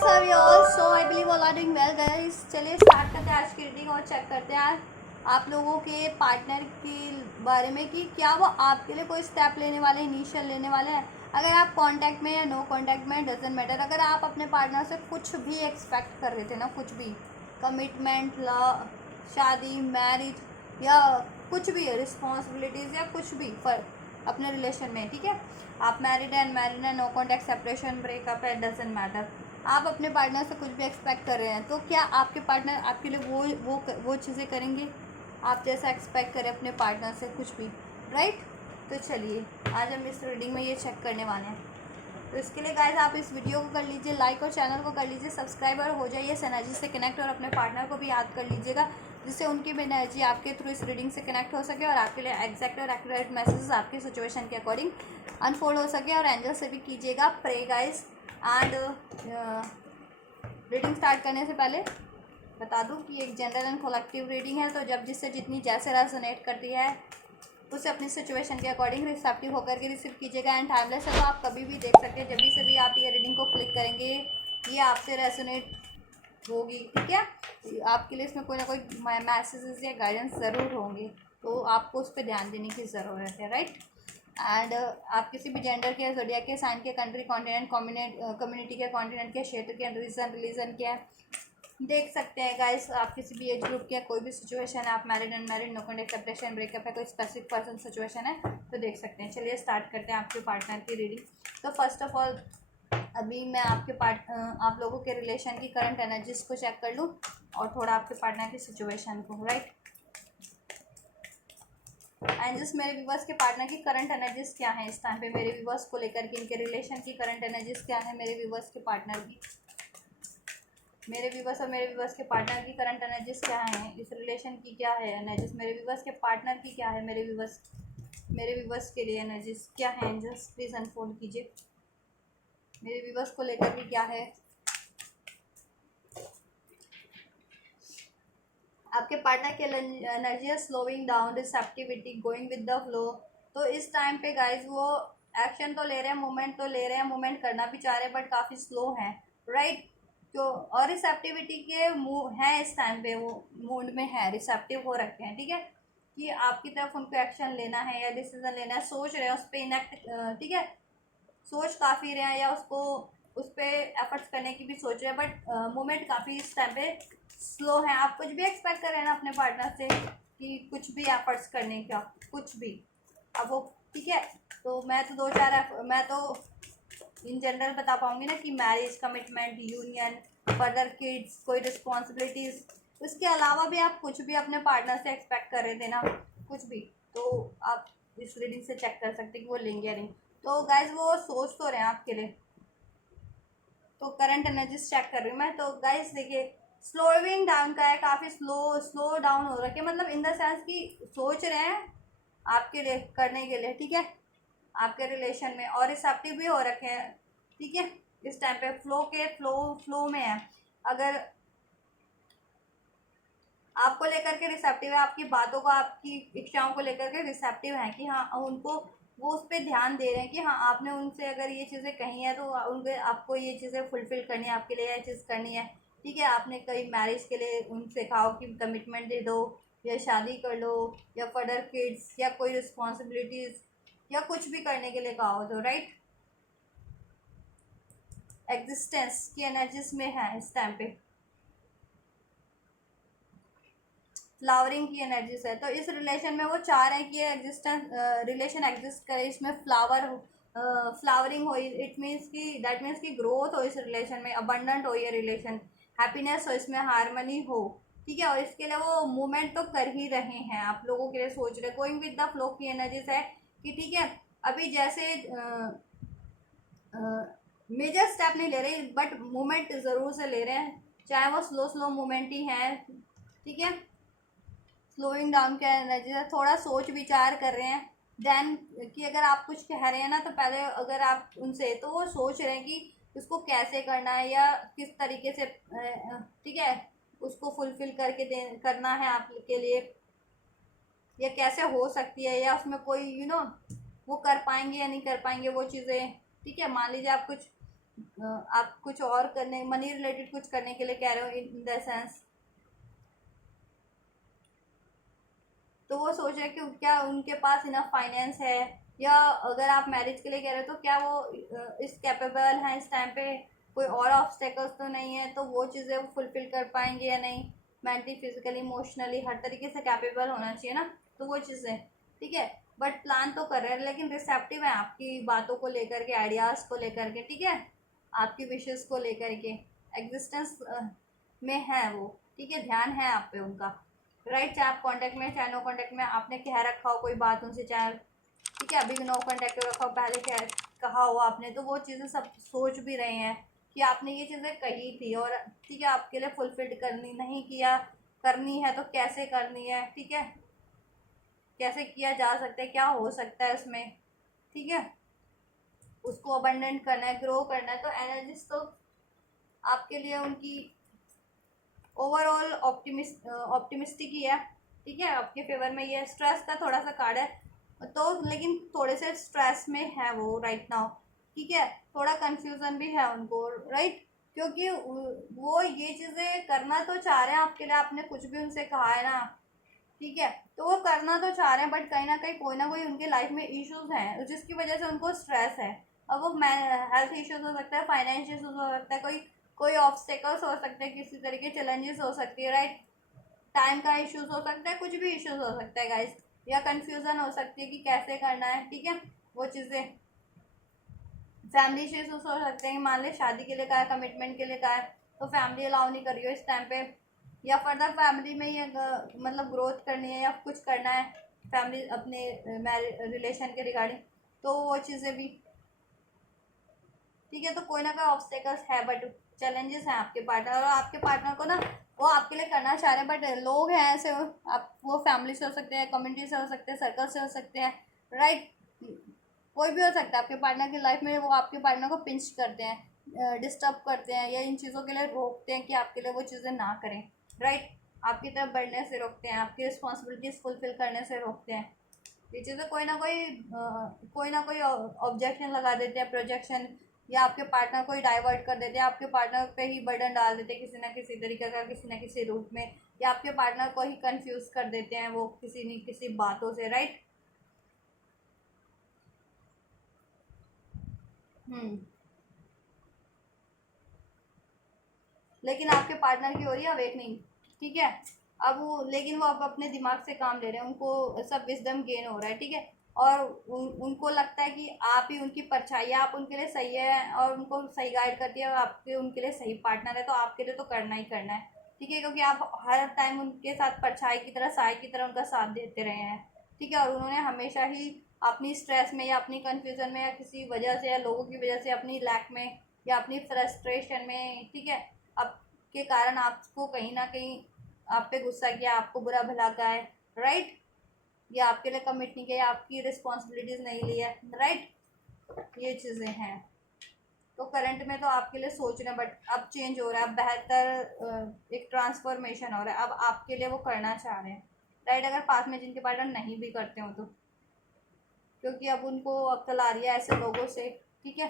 Guys are you all so I believe all are doing well guys. चलिए start करते हैं आज की रीडिंग और चेक करते हैं आप लोगों के पार्टनर के बारे में कि क्या वो आपके लिए कोई स्टेप लेने वाले, इनिशियल लेने वाले हैं। अगर आप कांटेक्ट में या नो कांटेक्ट में, डजेंट मैटर। अगर आप अपने पार्टनर से कुछ भी एक्सपेक्ट कर रहे थे ना, कुछ भी कमिटमेंट, लव, शादी, मैरिज या कुछ भी रिस्पॉन्सिबिलिटीज़ या कुछ भी अपने रिलेशन में, ठीक है। आप मैरिड है, अनमैरिड है, नो कॉन्टैक्ट, सेपरेशन, ब्रेकअप है, डजेंट मैटर। आप अपने पार्टनर से कुछ भी एक्सपेक्ट कर रहे हैं तो क्या आपके पार्टनर आपके लिए वो चीज़ें करेंगे आप जैसा एक्सपेक्ट करें अपने पार्टनर से, कुछ भी, राइट। तो चलिए आज हम इस रीडिंग में ये चेक करने वाले हैं। तो इसके लिए गाइस आप इस वीडियो को कर लीजिए लाइक और चैनल को कर लीजिए सब्सक्राइब और हो जाइए इस एनर्जी से कनेक्ट, और अपने पार्टनर को भी याद कर लीजिएगा जिससे उनकी भी एनर्जी आपके थ्रू इस रीडिंग से कनेक्ट हो सके और आपके लिए एग्जैक्ट और एक्यूरेट मैसेजेस आपकी सिचुएशन के अकॉर्डिंग अनफोल्ड हो सके। और एंजल से भी कीजिएगा pray guys. And reading start करने से पहले बता दूं कि एक जनरल एंड कलेक्टिव रीडिंग है, तो जब जिससे जितनी जैसे रेजोनेट करती है उसे अपनी सिचुएशन के अकॉर्डिंग रिसेप्टिव होकर के रिसीव कीजिएगा। एंड टाइमलेस है तो आप कभी भी देख सकते हैं, जब भी से भी आप ये रीडिंग को क्लिक करेंगे ये आपसे रेजोनेट होगी, ठीक है। आपके लिए इसमें कोई ना कोई मैसेजेस या गाइडेंस ज़रूर होंगे, तो आपको उस पर ध्यान देने की ज़रूरत है, राइट। एंड आप किसी भी जेंडर के, ज़ोडिया के, साइन के, कंट्री, कॉन्टिनेंट, कम्युनिटी के, कॉन्टिनेंट के, क्षेत्र के, रिलीजन के देख सकते हैं गाइस। आप किसी भी एज ग्रुप के, कोई भी सिचुएशन है, आप married, unmarried, no contact, separation, breakup है, कोई स्पेसिफिक पर्सन सिचुएशन है तो देख सकते हैं। चलिए स्टार्ट करते हैं आपके पार्टनर की रीडिंग। तो फर्स्ट ऑफ ऑल अभी मैं आपके आप लोगों के रिलेशन की करंट एनर्जीज को चेक कर लूँ और थोड़ा आपके पार्टनर की सिचुएशन को, राइट। एंड जस्ट मेरे व्यूवर्स के पार्टनर की करंट एनर्जीज क्या है इस टाइम पे, मेरे व्यूवर्स को लेकर के इनके रिलेशन की करंट एनर्जीज क्या है, मेरे व्यूवर्स के पार्टनर की, मेरे व्यूवर्स और मेरे व्यूवर्स के पार्टनर की करंट एनर्जीज क्या है, इस रिलेशन की क्या है एनर्जीज, मेरे व्यूवर्स के पार्टनर की क्या है, मेरे व्यूवर्स के लिए एनर्जीज क्या है। जस्ट प्लीज अनफोल्ड कीजिए मेरे व्यूवर्स को लेकर के क्या है। आपके पार्टनर के एनर्जी है slowing down, receptivity, going with the flow. तो इस टाइम पे गाइज वो एक्शन तो ले रहे हैं, मूवमेंट तो ले रहे हैं, मूवमेंट करना भी चाह रहे हैं बट काफ़ी स्लो है, राइट। तो और रिसेप्टिविटी के हैं इस टाइम पे, वो मूड में है, रिसेप्टिव हो रखे हैं, ठीक है, कि आपकी तरफ उनको एक्शन लेना है या डिसीजन लेना है, सोच रहे हैं उस पर इनेक्ट, ठीक है, सोच काफ़ी रहे हैं या उसको उस पर एफर्ट्स करने की भी सोच रहे हैं बट मूवमेंट काफ़ी इस टाइम पे स्लो है। आप कुछ भी एक्सपेक्ट कर रहे हैं ना अपने पार्टनर से कि कुछ भी एफर्ट्स करने का, कुछ भी, अब वो, ठीक है। तो मैं तो इन जनरल बता पाऊंगी ना कि marriage, commitment, union, further kids, कोई रिस्पॉन्सिबिलिटीज़, उसके अलावा भी आप कुछ भी अपने पार्टनर से एक्सपेक्ट कर रहे थे ना, कुछ भी, तो आप इस रीडिंग से चेक कर सकते हैं कि वो लेंगे या नहीं। तो गाइज वो सोच तो रहे हैं आपके लिए। तो करंट एनर्जीज चेक कर रही हूँ मैं। तो गाइज देखिए स्लोइंग डाउन का है, काफ़ी स्लो डाउन हो रहा है, मतलब इन द सेंस कि सोच रहे हैं आपके लिए करने के लिए, ठीक है, आपके रिलेशन में, और रिसेप्टिव भी हो रखे हैं, ठीक है। इस टाइम पे फ्लो में है। अगर आपको लेकर के रिसेप्टिव है, आपकी बातों को, आपकी इच्छाओं को लेकर के रिसेप्टिव है कि हाँ उनको, वो उस पर ध्यान दे रहे हैं कि हाँ आपने उनसे अगर ये चीज़ें कही हैं तो उनके आपको ये चीज़ें फुलफ़िल करनी है, आपके लिए ये चीज़ करनी है, ठीक है। आपने कई मैरिज के लिए उनसे कहा हो कि कमिटमेंट दे दो या शादी कर लो या फर्दर किड्स या कोई रिस्पॉन्सिबिलिटीज़ या कुछ भी करने के लिए कहा हो, तो राइट। एग्जिस्टेंस की एनर्जीज में है इस टाइम पे, फ्लावरिंग की एनर्जीज है। तो इस रिलेशन में वो चाह रहे हैं कि ये रिलेशन एग्जिस्ट करे, इसमें फ्लावरिंग हो, इट मीन्स कि दैट मीन्स कि ग्रोथ हो इस रिलेशन में, अबंडेंट हो ये रिलेशन, हैप्पीनेस हो इसमें, हारमनी हो, ठीक है। और इसके लिए वो मूवमेंट तो कर ही रहे हैं, आप लोगों के लिए सोच रहे, गोइंग विद द फ्लो की एनर्जीज है कि ठीक है अभी जैसे मेजर स्टेप नहीं ले रहे बट मूवमेंट ज़रूर से ले रहे हैं, चाहे वो स्लो मूवमेंट ही है, ठीक है। स्लोइंग डाउन का एनर्जी है, थोड़ा सोच विचार कर रहे हैं देन, कि अगर आप कुछ कह रहे हैं ना तो पहले अगर आप उनसे, तो वो सोच रहे हैं कि उसको कैसे करना है या किस तरीके से, ठीक है, उसको फुलफिल करके करना है आपके लिए, या कैसे हो सकती है, या उसमें कोई वो कर पाएंगे या नहीं कर पाएंगे वो चीज़ें, ठीक है। मान लीजिए आप कुछ आप कुछ और करने, मनी रिलेटेड कुछ करने के लिए कह रहे हो इन द सेंस। तो वो सोच रहे हैं कि क्या उनके पास इनफ फाइनेंस है, या अगर आप मैरिज के लिए कह रहे हो तो क्या वो इस कैपेबल हैं इस टाइम पे, कोई और ऑब्स्टेकल्स तो नहीं है, तो वो चीज़ें वो फुलफिल कर पाएंगे या नहीं। मेंटली, फिजिकली, इमोशनली हर तरीके से कैपेबल होना चाहिए ना, तो वो चीज़ें ठीक है। बट प्लान तो कर रहे हैं, लेकिन रिसेप्टिव है आपकी बातों को लेकर के, आइडियाज़ को लेकर के, ठीक है, आपकी विशेज़ को लेकर के, एग्जिस्टेंस में है वो, ठीक है, ध्यान है आप पे उनका, राइट। चाहे आप कांटेक्ट में चाहे नो कांटेक्ट में, आपने कह रखा हो कोई बात उनसे, चाहे ठीक है अभी नो कांटेक्ट रखा हो, पहले कहा हो आपने, तो वो चीज़ें सब सोच भी रहे हैं कि आपने ये चीज़ें कही थी, और ठीक है आपके लिए फुलफिल्ड करनी नहीं किया, करनी है तो कैसे करनी है, ठीक है, कैसे किया जा सकता है, क्या हो सकता है उसमें, ठीक है, उसको अबंडेंट करना है, ग्रो करना है। तो एनर्जीज तो आपके लिए उनकी ओवरऑल ऑप्टिमिस्टिक ही है, ठीक है, आपके फेवर में। ये स्ट्रेस का थोड़ा सा कार्ड है, तो लेकिन थोड़े से स्ट्रेस में है वो राइट नाउ, ठीक है, थोड़ा कंफ्यूजन भी है उनको, राइट, क्योंकि वो ये चीज़ें करना तो चाह रहे हैं आपके लिए, आपने कुछ भी उनसे कहा है ना, ठीक है, तो वो करना तो चाह रहे हैं, बट कहीं ना कोई उनके लाइफ में इश्यूज हैं जिसकी वजह से उनको स्ट्रेस है। अब वो हेल्थ इश्यूज हो सकता है, फाइनेंशियल इश्यूज हो सकता है, कोई कोई ऑब्स्टेकल्स हो सकते हैं, किसी तरीके चैलेंजेस हो सकती है, राइट, टाइम का इश्यूज हो सकता है, कुछ भी इश्यूज हो सकता है गाइस, या कंफ्यूजन हो सकती है कि कैसे करना है, ठीक है, वो चीज़ें, फैमिली इश्यूज हो सकते हैं, मान ले शादी के लिए कहा है, कमिटमेंट के लिए कहा है, तो फैमिली अलाउ नहीं कर रही हो इस टाइम पे, या फर्दर फैमिली में ये मतलब ग्रोथ करनी है या कुछ करना है फैमिली अपने रिलेशन के रिगार्डिंग, तो वो चीज़ें भी ठीक है। तो कोई ना कोई ऑब्स्टेकल्स है, बट चैलेंजेस हैं आपके पार्टनर, और आपके पार्टनर को ना वो आपके लिए करना चाह रहे हैं, बट लोग हैं ऐसे, आप वो फैमिली से हो सकते हैं, कम्युनिटी से हो सकते हैं, सर्कल से हो सकते हैं, राइट, कोई भी हो सकता है आपके पार्टनर की लाइफ में, वो आपके पार्टनर को पिंच करते हैं, डिस्टर्ब करते हैं, या इन चीज़ों के लिए रोकते हैं कि आपके लिए वो चीज़ें ना करें, राइट, आपकी तरफ बढ़ने से रोकते हैं, आपकी रिस्पॉन्सिबिलिटीज़ फुलफिल करने से रोकते हैं। ये चीज़ें कोई ना कोई ऑब्जेक्शन लगा देते हैं, प्रोजेक्शन, या आपके पार्टनर को ही डाइवर्ट कर देते हैं, आपके पार्टनर पे ही बर्डन डाल देते हैं किसी ना किसी तरीके का, किसी ना किसी रूप में, या आपके पार्टनर को ही कंफ्यूज कर देते हैं वो किसी न किसी बातों से, राइट। हम्म। लेकिन आपके पार्टनर की हो रही है अवेकनिंग, ठीक है, अब वो, लेकिन वो अब अपने दिमाग से काम ले रहे हैं, उनको सब विजडम गेन हो रहा है, ठीक है, और उनको लगता है कि आप ही उनकी परछाई है, आप उनके लिए सही है, और उनको सही गाइड करती है, और आपके उनके लिए सही पार्टनर है, तो आपके लिए तो करना ही करना है, ठीक है, क्योंकि आप हर टाइम उनके साथ परछाई की तरह, साय की तरह उनका साथ देते रहे हैं, ठीक है, और उन्होंने हमेशा ही अपनी स्ट्रेस में, या अपनी कन्फ्यूज़न में, या किसी वजह से, या लोगों की वजह से, अपनी लैक में, या अपनी फ्रस्ट्रेशन में, ठीक है, के कारण आपको कहीं ना कहीं आप पे गुस्सा किया, आपको बुरा भला कहा है, राइट, या आपके लिए कमिट नहीं किया, आपकी रिस्पॉन्सिबिलिटीज़ नहीं ली है, राइट, ये चीज़ें हैं। तो करंट में तो आपके लिए सोच रहे हैं, बट अब चेंज हो रहा है, अब बेहतर एक ट्रांसफॉर्मेशन हो रहा है, अब आपके लिए वो करना चाह रहे हैं, राइट, अगर पास में जिनके पार्टनर नहीं भी करते हो तो, क्योंकि अब उनको अक्ल आ रही है ऐसे लोगों से, ठीक है,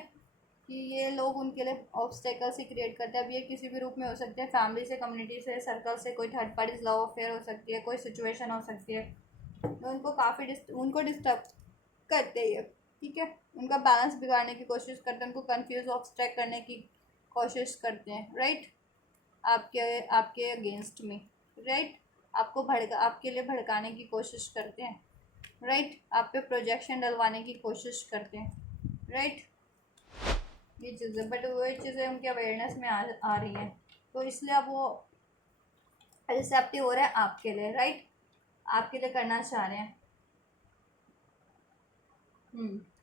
कि ये लोग उनके लिए ऑब्स्टेकल्स ही क्रिएट करते हैं। अब ये किसी भी रूप में हो सकते हैं, फैमिली से, कम्युनिटी से, सर्कल से, कोई थर्ड पार्टी लव अफेयर हो सकती है, कोई सिचुएशन हो सकती है, तो उनको काफ़ी उनको डिस्टर्ब करते ही है, ठीक है, उनका बैलेंस बिगाड़ने की कोशिश करते हैं, उनको कंफ्यूज ऑब्स्ट्रैक्ट करने की कोशिश करते हैं, राइट, आपके आपके अगेंस्ट में, राइट, आपके लिए भड़काने की कोशिश करते हैं, राइट, आप पे प्रोजेक्शन डलवाने की कोशिश करते हैं, राइट, ये चीज़ें, बट वो चीज़ें उनके अवेयरनेस में आ रही हैं, तो इसलिए अब वो रिसेप्टिव हो रहे हैं आपके लिए, राइट, आपके लिए करना चाह रहे हैं,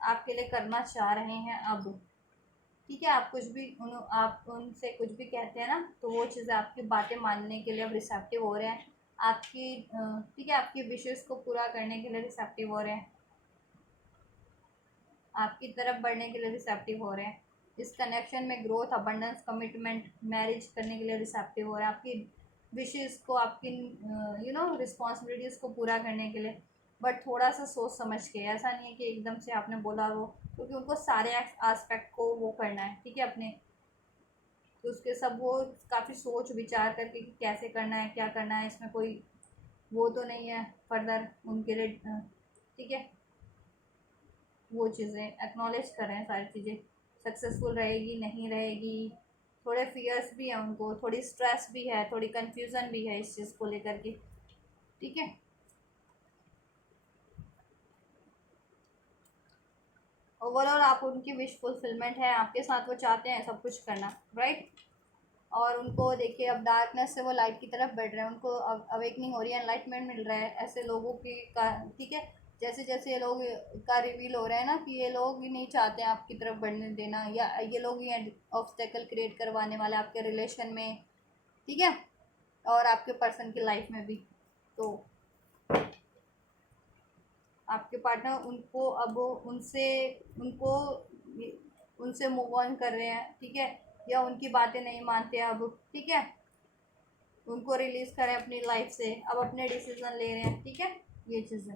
आपके लिए करना चाह रहे हैं अब, ठीक है, आप कुछ भी आप उनसे कुछ भी कहते हैं ना, तो वो चीज़ें आपकी बातें मानने के लिए अब रिसेप्टिव हो रहे हैं, आपकी ठीक है, आपकी विशेष को पूरा करने के लिए रिसेप्टिव हो रहे हैं, आपकी तरफ बढ़ने के लिए रिसेप्टिव हो रहे हैं, इस कनेक्शन में ग्रोथ, अबंडेंस, कमिटमेंट, मैरिज करने के लिए रिसेप्टिव हो रहे हैं, आपकी विशेष को, आपकी रिस्पॉन्सिबिलिटीज़ को पूरा करने के लिए, बट थोड़ा सा सोच समझ के, ऐसा नहीं है कि एकदम से आपने बोला वो, क्योंकि उनको सारे एस्पेक्ट को वो करना है, ठीक है अपने, तो उसके सब वो काफ़ी सोच विचार करके कि कैसे करना है, क्या करना है, इसमें कोई वो तो नहीं है फर्दर उनके लिए, ठीक है। वो चीज़ें एक्नॉलेज कर रहे हैं, सारी चीज़ें सक्सेसफुल रहेगी नहीं रहेगी, थोड़े फियर्स भी हैं उनको, थोड़ी स्ट्रेस भी है, थोड़ी कन्फ्यूज़न भी है इस चीज़ को लेकर के, ठीक है। ओवरऑल आप उनकी विश फुलफिलमेंट है, आपके साथ वो चाहते हैं सब कुछ करना, राइट। और उनको देखिए अब डार्कनेस से वो लाइट की तरफ बढ़ रहे हैं, उनको अब अवेकनिंग हो रही है, एनलाइटमेंट मिल रहा है ऐसे लोगों की का, ठीक है। जैसे जैसे ये लोग का रिवील हो रहा है ना कि ये लोग ही नहीं चाहते हैं आपकी तरफ बढ़ने देना, या ये लोग ही ऑब्स्टेकल क्रिएट करवाने वाले आपके रिलेशन में, ठीक है, और आपके पर्सन की लाइफ में भी। तो आपके पार्टनर उनको अब उनसे उनको उनसे मूव ऑन कर रहे हैं, ठीक है, या उनकी बातें नहीं मानते अब, ठीक है, उनको रिलीज करें अपनी लाइफ से, अब अपने डिसीजन ले रहे हैं, ठीक है, ये चीज़ें।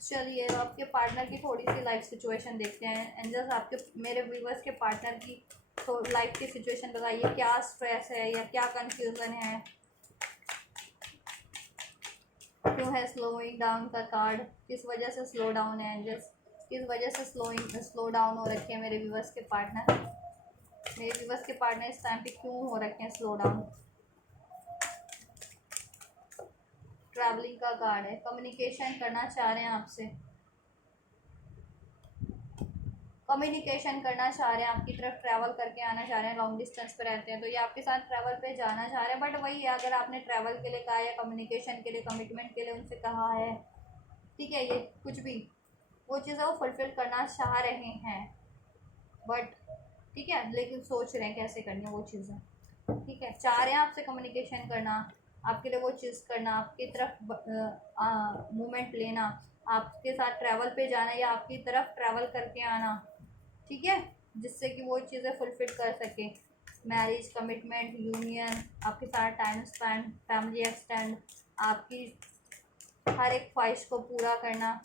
चलिए अब आपके पार्टनर की थोड़ी सी लाइफ सिचुएशन देखते हैं, एंड जस्ट आपके मेरे व्यूवर्स के पार्टनर की तो लाइफ की सिचुएशन बताइए, क्या स्ट्रेस है या क्या कंफ्यूजन है, क्यों है स्लोइंग डाउन का कार्ड, किस वजह से स्लो डाउन है एंजल्स, किस वजह से स्लो डाउन हो रखे हैं मेरे व्यूवर्स के पार्टनर, मेरे व्यूवर्स के पार्टनर इस टाइम पे क्यों हो रखे हैं स्लो डाउन। ट्रैवलिंग का कार्ड है, कम्युनिकेशन करना चाह रहे हैं आपसे, कम्युनिकेशन करना चाह रहे हैं आपकी तरफ, ट्रैवल करके आना चाह रहे हैं, लॉन्ग डिस्टेंस पे रहते हैं तो ये आपके साथ ट्रैवल पे जाना चाह रहे हैं, बट वही है अगर आपने ट्रैवल के लिए कहा या कम्युनिकेशन के लिए, कमिटमेंट के लिए उनसे कहा है, ठीक है, ये कुछ भी वो चीज़ें वो फुलफिल करना चाह रहे हैं, बट ठीक है, लेकिन सोच रहे हैं कैसे करनी है वो चीज़ें, ठीक है, चाह रहे हैं आपसे कम्युनिकेशन करना, आपके लिए वो चीज़ करना, आपकी तरफ मूवमेंट लेना, आपके साथ ट्रैवल पे जाना या आपकी तरफ ट्रैवल करके आना, ठीक है, जिससे कि वो चीज़ें फुलफिल कर सके, मैरिज, कमिटमेंट, यूनियन, आपके साथ टाइम स्पेंड, फैमिली एक्सटेंड, आपकी हर एक ख्वाहिश को पूरा करना,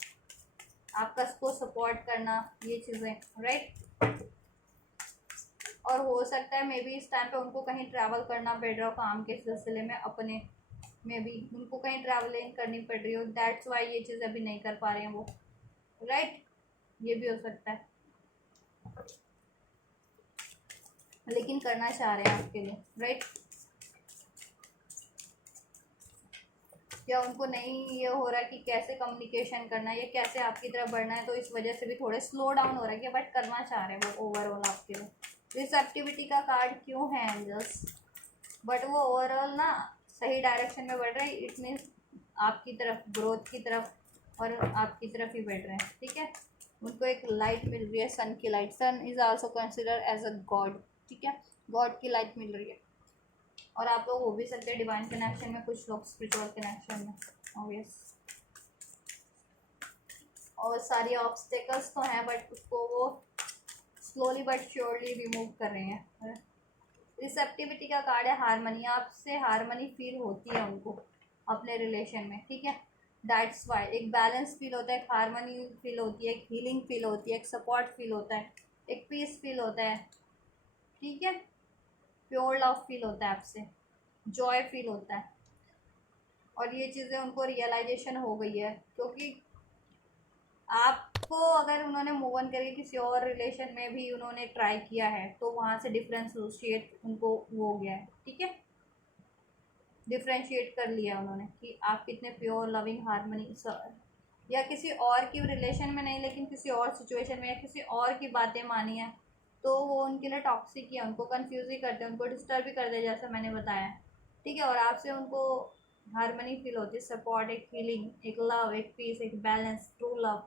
आपका उसको सपोर्ट करना, ये चीज़ें, राइट। और हो सकता है मे बी इस टाइम पे उनको कहीं ट्रैवल करना पड़ रहा हो काम के सिलसिले में, अपने में भी उनको कहीं ट्रैवलिंग करनी पड़ रही हो, दैट्स वाई ये चीज़ अभी नहीं कर पा रहे हैं वो, राइट, ये भी हो सकता है, लेकिन करना चाह रहे हैं आपके लिए, राइट। या उनको नहीं ये हो रहा है कि कैसे कम्युनिकेशन करना है या कैसे आपकी तरफ बढ़ना है, तो इस वजह से भी थोड़े स्लो डाउन हो रहा है, बट करना चाह रहे हैं वो ओवरऑल आपके लिए। रिसेप्टिविटी का कार्ड क्यों है एंजल्स, बट वो ओवरऑल ना सही डायरेक्शन में बढ़ रहे हैं, इट मीन्स आपकी तरफ, ग्रोथ की तरफ और आपकी तरफ ही बढ़ रहे हैं, ठीक है। उनको एक लाइट मिल रही है, सन की light, sun is also consider as a god, ठीक है, गॉड की लाइट मिल रही है, और आप लोग हो भी सकते हैं डिवाइन कनेक्शन में, कुछ लोग स्पिरिचुअल कनेक्शन में, ऑब्वियस। और सारी ऑब्स्टेकल्स तो हैं बट उसको वो स्लोली बट श्योरली रिमूव कर रहे हैं। रिसेप्टिविटी का कार्ड है, हारमनी, आपसे हारमनी फील होती है उनको अपने रिलेशन में, ठीक है, दैट्स वाई एक बैलेंस फील होता है, एक हारमनी फील होती है, एक हीलिंग फील होती है, एक सपोर्ट फील होता है, एक पीस फील होता है, ठीक है, प्योर लव फील होता है आपसे, जॉय फील होता है, और ये चीज़ें उनको रियलाइजेशन हो गई है, क्योंकि आपको अगर उन्होंने मूव ऑन करके किसी और रिलेशन में भी उन्होंने ट्राई किया है तो वहाँ से डिफ्रेंशिएट उनको हो गया है, ठीक है, डिफ्रेंशिएट कर लिया उन्होंने कि आप कितने प्योर लविंग हारमनी, या किसी और की रिलेशन में नहीं लेकिन किसी और सिचुएशन में या किसी और की बातें मानी है, तो वो उनके लिए टॉक्सिक ही है, उनको कंफ्यूज ही करते हैं, उनको डिस्टर्ब ही करते हैं, जैसा मैंने बताया, ठीक है, और आपसे उनको हारमनी फील होती है, सपोर्ट, एक फीलिंग, एक लव, एक पीस, एक balance, true love,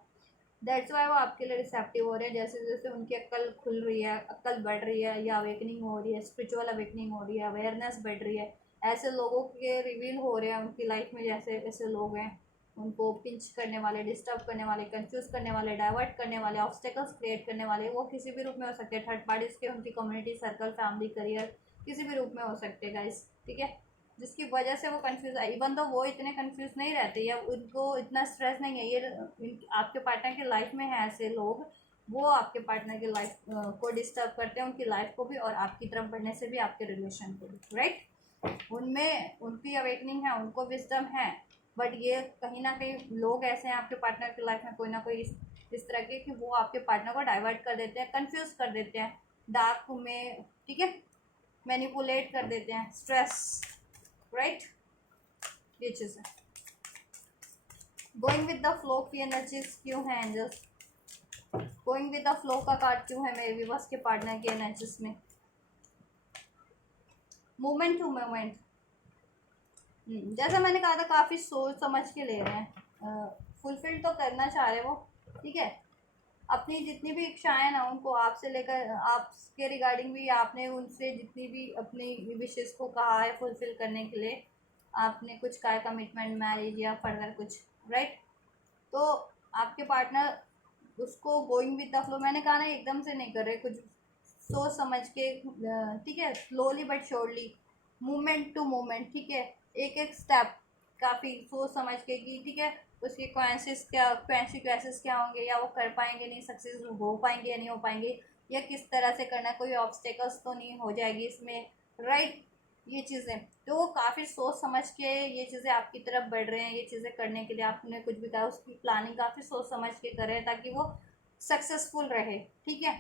that's why वो आपके लिए रिसेप्टिव हो रहे हैं, जैसे जैसे उनकी अक्ल खुल रही है, अक्ल बढ़ रही है या अवेकनिंग हो रही है, स्पिरिचुअल अवेकनिंग हो रही है, अवेयरनेस बढ़ रही है, ऐसे लोगों के रिवील हो रहे हैं उनकी लाइफ में, जैसे ऐसे लोग हैं उनको पिंच करने वाले, डिस्टर्ब करने वाले, कंफ्यूज करने वाले, डाइवर्ट करने वाले, ऑब्स्टेकल्स क्रिएट करने वाले, वो किसी भी रूप में हो सकते हैं, थर्ड पार्टीज के, उनकी कम्युनिटी सर्कल, फैमिली, करियर, किसी भी रूप में हो सकते हैं गाइस, ठीक है। जिसकी वजह से वो कंफ्यूज है। इवन तो वो इतने कंफ्यूज नहीं रहते या उनको इतना स्ट्रेस नहीं है, ये आपके पार्टनर की लाइफ में है ऐसे लोग, वो आपके पार्टनर की लाइफ को डिस्टर्ब करते हैं, उनकी लाइफ को भी और आपकी तरफ बढ़ने से भी आपके रिलेशन को भी, राइट। उनमें उनकी अवेकनिंग है, उनको विजडम है, बट ये कहीं ना कहीं लोग ऐसे हैं आपके पार्टनर की लाइफ में कोई ना कोई इस तरह के कि वो आपके पार्टनर को डाइवर्ट कर देते हैं, कंफ्यूज कर देते हैं डार्क में, ठीक है, मैनिपुलेट कर देते हैं, स्ट्रेस, राइट। ये चीज़ है। गोइंग विद द फ्लो की एनर्जीज क्यों है angels? Going with the flow का कार्ड क्यों है मेरे व्यूअर्स के पार्टनर के एनर्जीज में? मोमेंट टू मोमेंट, जैसा मैंने कहा था काफ़ी सोच समझ के ले रहे हैं, फुलफिल तो करना चाह रहे वो, ठीक है, अपनी जितनी भी इच्छाएं ना उनको आपसे लेकर आपके रिगार्डिंग भी आपने उनसे जितनी भी अपनी विशेष को कहा है फुलफिल करने के लिए, आपने कुछ कहा है कमिटमेंट, मैरिज या फर्दर कुछ, राइट। तो आपके पार्टनर उसको गोइंग विद द फ्लो, मैंने कहा ना एकदम से नहीं कर रहे, कुछ सोच समझ के, ठीक है, slowly but surely, movement to movement, ठीक है, एक एक स्टेप काफ़ी सोच समझ के कि ठीक है उसके कॉन्सिक्वेंसेस क्या होंगे, या वो कर पाएंगे नहीं, सक्सेस हो पाएंगे या नहीं हो पाएंगे, या किस तरह से करना, कोई ऑब्स्टेकल्स तो नहीं हो जाएगी इसमें, राइट। ये चीज़ें तो वो काफ़ी सोच समझ के ये चीज़ें आपकी तरफ बढ़ रहे हैं, ये चीज़ें करने के लिए आपने कुछ भी कहा उसकी प्लानिंग काफ़ी सोच समझ के करें ताकि वो सक्सेसफुल रहे, ठीक है,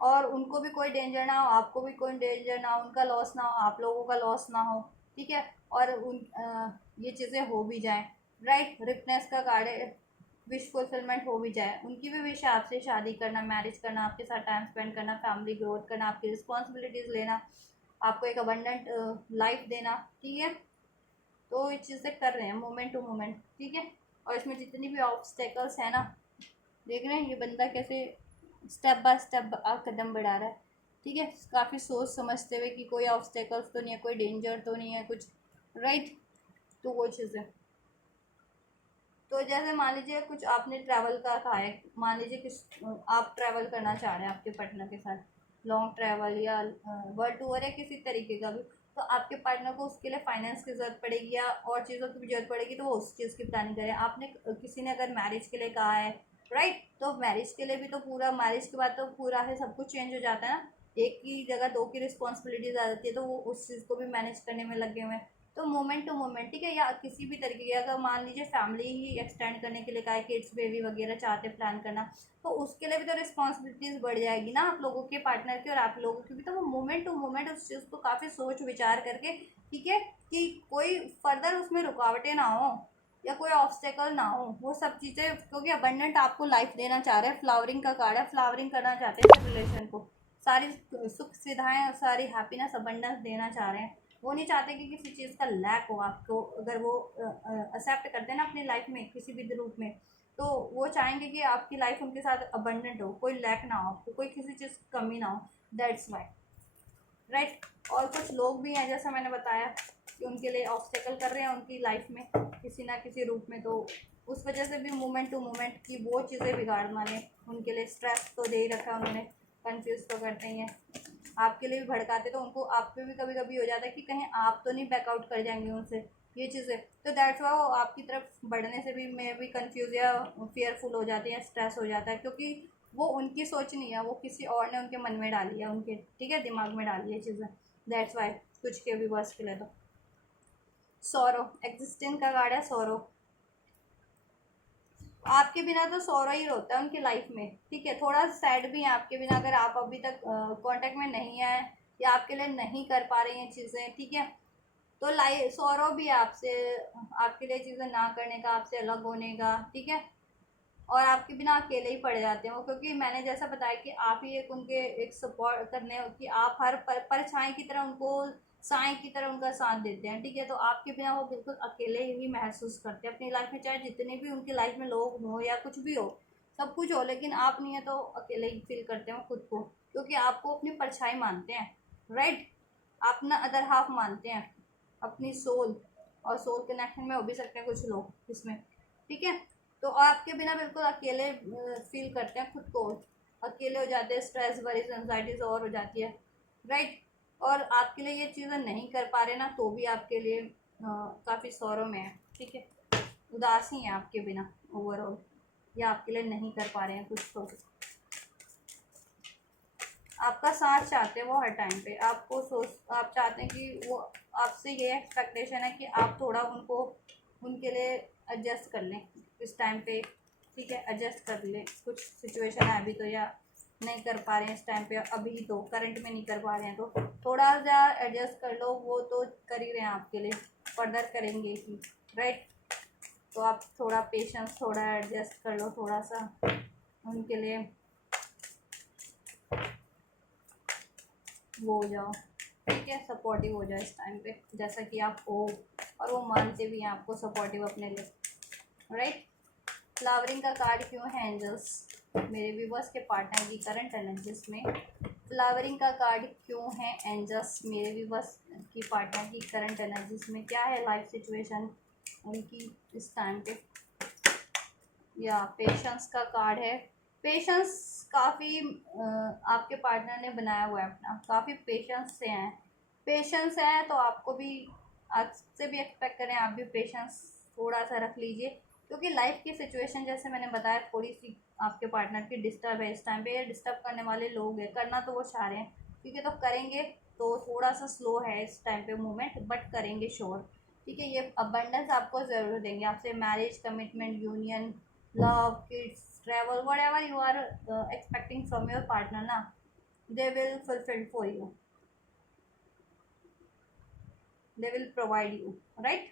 और उनको भी कोई डेंजर ना हो, आपको भी कोई डेंजर ना हो, उनका लॉस ना हो, आप लोगों का लॉस ना हो, ठीक है, और ये चीज़ें हो भी जाएं, राइट। रिपनेस का कार्ड है, विश फुलफिलमेंट हो भी जाए, उनकी भी विश है आपसे शादी करना, मैरिज करना, आपके साथ टाइम स्पेंड करना, फैमिली ग्रोथ करना, आपकी रिस्पॉन्सिबिलिटीज़ लेना, आपको एक अबंडेंट लाइफ देना, ठीक है। तो ये चीज़ें कर रहे हैं मोमेंट टू मोमेंट, ठीक है, और इसमें जितनी भी ऑब्स्टेकल्स है ना, देख रहे हैं ये बंदा कैसे स्टेप बाय स्टेप कदम बढ़ा रहा है, ठीक है, काफ़ी सोच समझते हुए कि कोई ऑब्स्टेकल्स तो नहीं है, कोई डेंजर तो नहीं है कुछ, राइट। तो वो चीज़ है। तो जैसे मान लीजिए कुछ आपने ट्रैवल का कहा है, मान लीजिए किस आप ट्रैवल करना चाह रहे हैं आपके पार्टनर के साथ, लॉन्ग ट्रैवल या वर्ल्ड टूर या किसी तरीके का भी, तो आपके पार्टनर को उसके लिए फाइनेंस की ज़रूरत पड़ेगी या और चीज़ों की भी जरूरत पड़ेगी, तो वो उस चीज़ की प्लानिंग करें। आपने किसी ने अगर मैरिज के लिए कहा है, राइट, तो मैरिज के लिए भी तो पूरा मैरिज के बाद तो पूरा है सब कुछ चेंज हो जाता है ना, एक की जगह दो की रिस्पॉन्सिबिलिटीज आ जाती है, तो वो उस चीज़ को भी मैनेज करने में लगे हुए हैं। तो मोमेंट टू मोमेंट, ठीक है, या किसी भी तरीके की अगर मान लीजिए फैमिली ही एक्सटेंड करने के लिए कहा है, किड्स बेबी वगैरह चाहते हैं प्लान करना, तो उसके लिए भी तो रिस्पॉन्सिबिलिटीज़ बढ़ जाएगी ना आप लोगों के पार्टनर की और आप लोगों की भी, तो वो मोमेंट टू मोमेंट उस चीज़ को काफ़ी सोच विचार करके, ठीक है, कि कोई फर्दर उसमें रुकावटें ना हो या कोई ऑब्स्टेकल ना हो, वो सब चीज़ें, क्योंकि अबंडेंट आपको लाइफ देना चाह रहे हैं, फ्लावरिंग का कार्ड है, फ्लावरिंग करना चाहते हैं रिलेशन को, सारी सुख सुविधाएं और सारी हैप्पीनेस अबंडेंस देना चाह रहे हैं, वो नहीं चाहते कि किसी चीज़ का लैक हो आपको, अगर वो एक्सेप्ट करते हैं ना अपनी लाइफ में किसी भी रूप में, तो वो चाहेंगे कि आपकी लाइफ उनके साथ अबंडेंट हो, कोई लैक ना हो आपको, कोई किसी चीज़ की कमी ना हो, दैट्स वाई, राइट। और कुछ लोग भी हैं जैसा मैंने बताया कि उनके लिए ऑब्स्टेकल कर रहे हैं उनकी लाइफ में किसी ना किसी रूप में, तो उस वजह से भी मोमेंट टू मोमेंट की वो चीज़ें बिगाड़ माने, उनके लिए स्ट्रेस तो दे ही रखा है उन्होंने, कंफ्यूज तो करते ही हैं, आपके लिए भी भड़काते, तो उनको आप पे भी कभी कभी हो जाता है कि कहीं आप तो नहीं बैकआउट कर जाएंगे उनसे, ये चीज़ें, तो दैट्स वाई वो आपकी तरफ बढ़ने से भी मैं भी कंफ्यूज या फियरफुल हो जाती है, स्ट्रेस हो जाता है, क्योंकि वो उनकी सोच नहीं है, वो किसी और ने उनके मन में डाली है, उनके, ठीक है, दिमाग में डाली है चीज़ें, दैट्स वाई कुछ के भी वर्स के लिए। तो सौरो एग्जिस्टेंस का कार्ड है, सौरो, आपके बिना तो सौरो ही होता है उनकी लाइफ में, ठीक है, थोड़ा सैड भी है आपके बिना, अगर आप अभी तक कांटेक्ट में नहीं आए या आपके लिए नहीं कर पा रही हैं चीज़ें, ठीक है, तो लाइफ सौरव भी आपसे, आपके लिए चीज़ें ना करने का, आपसे अलग होने का, ठीक है, और आपके बिना अकेले ही पड़ जाते हैं वो, क्योंकि मैंने जैसा बताया कि आप ही एक उनके एक सपोर्ट करने कि आप हर परछाई की तरह उनको, साई की तरह उनका साथ देते हैं, ठीक है, तो आपके बिना वो बिल्कुल अकेले ही महसूस करते हैं अपनी लाइफ में, चाहे जितने भी उनकी लाइफ में लोग हों या कुछ भी हो, सब कुछ हो, लेकिन आप नहीं है तो अकेले ही फील करते हैं खुद को, क्योंकि आपको अपनी परछाई मानते हैं, राइट, अपना अदर हाफ मानते हैं, अपनी सोल, और सोल कनेक्शन में हो भी सकते हैं कुछ लोग इसमें, ठीक है, तो आपके बिना बिल्कुल अकेले फील करते हैं खुद को, अकेले हो जाते हैं, स्ट्रेस वरीज एंजाइटीज और हो जाती है, राइट। और आपके लिए ये चीज़ें नहीं कर पा रहे ना, तो भी आपके लिए काफ़ी सौरों में है, ठीक है, उदासी हैं आपके बिना ओवरऑल, या आपके लिए नहीं कर पा रहे हैं कुछ, तो आपका साथ चाहते हैं वो हर टाइम पे, आपको सोच आप चाहते हैं कि वो आपसे ये एक्सपेक्टेशन है कि आप थोड़ा उनको उनके लिए एडजस्ट कर लें इस टाइम पे, ठीक है, एडजस्ट कर लें, कुछ सिचुएशन है अभी तो, या नहीं कर पा रहे हैं इस टाइम पे, अभी तो करंट में नहीं कर पा रहे हैं, तो थोड़ा सा एडजस्ट कर लो, वो तो कर ही रहे हैं आपके लिए, फर्दर करेंगे ही, राइट। तो आप थोड़ा पेशेंस, थोड़ा एडजस्ट कर लो, थोड़ा सा उनके लिए वो हो जाओ, ठीक है, सपोर्टिव हो जाए इस टाइम पे, जैसा कि आप हो, और वो मानते भी हैं आपको सपोर्टिव अपने लिए, राइट। फ्लावरिंग का कार्ड क्यों है एंजल्स मेरे व्यूवर्स के पार्टनर की करंट एनर्जीज में? फ्लावरिंग का कार्ड क्यों है एंजल्स मेरे व्यूवर्स की पार्टनर की करंट एनर्जीज में? क्या है लाइफ सिचुएशन उनकी इस टाइम पे? या पेशेंस का कार्ड है। पेशेंस काफ़ी आपके पार्टनर ने बनाया हुआ है अपना, काफ़ी पेशेंस से हैं, पेशेंस है, तो आपको भी, आपसे भी एक्सपेक्ट करें आप भी पेशेंस थोड़ा सा रख लीजिए, क्योंकि लाइफ की सिचुएशन जैसे मैंने बताया थोड़ी सी आपके पार्टनर की डिस्टर्ब है इस टाइम पे, ये डिस्टर्ब करने वाले लोग हैं, करना तो वो चाह रहे हैं, ठीक है, तो करेंगे, तो थोड़ा सा स्लो है इस टाइम पे मूवमेंट, बट करेंगे श्योर, ठीक है, ये अबंडेंस आपको ज़रूर देंगे, आपसे marriage, commitment, union, love, kids, travel, whatever you are expecting from your partner ना, they will fulfill for you, they will provide you, right।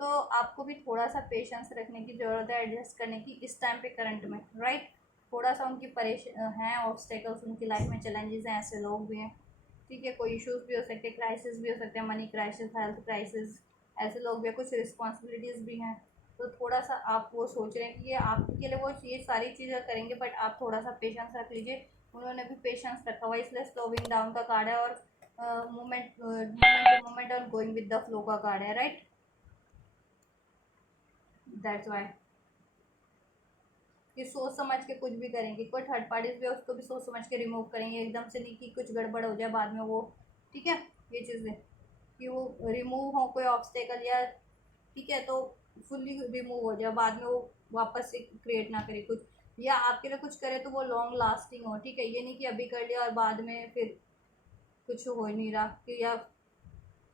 तो आपको भी थोड़ा सा पेशेंस रखने की ज़रूरत है, एडजस्ट करने की इस टाइम पे करंट में, राइट। थोड़ा सा उनकी हैं ऑब्स्टेकल्स उनकी लाइफ में, चैलेंजेस हैं, ऐसे लोग भी हैं, ठीक है, कोई इश्यूज भी हो सकते हैं, क्राइसिस भी हो सकते हैं, मनी क्राइसिस, हेल्थ क्राइसिस, ऐसे लोग भी हैं, कुछ रिस्पॉन्सिबिलिटीज़ भी हैं, तो थोड़ा सा आप वो सोच रहे हैं कि ये आपके लिए वो ये सारी चीज़ें करेंगे, बट आप थोड़ा सा पेशेंस रख लीजिए, उन्होंने भी पेशेंस रखा हुआ है, इसलिए स्लोविंग डाउन का कार्ड है, और मोमेंट और गोइंग विद द फ्लो का कार्ड है, राइट। दैट्स वाई कि सोच समझ के कुछ भी करेंगे, कोई थर्ड पार्टीज भी है उसको भी सोच समझ के रिमूव करेंगे, एकदम से नहीं कि कुछ गड़बड़ हो जाए बाद में वो, ठीक है, ये चीज़ें कि वो रिमूव हो कोई ऑब्स्टेकल, या ठीक है तो फुल्ली रिमूव हो जाए, बाद में वो वापस से क्रिएट ना करे कुछ, या आपके लिए कुछ करे तो वो लॉन्ग लास्टिंग हो, ठीक है, ये नहीं कि अभी कर लिया और बाद में फिर कुछ हो ही नहीं रहा, कि या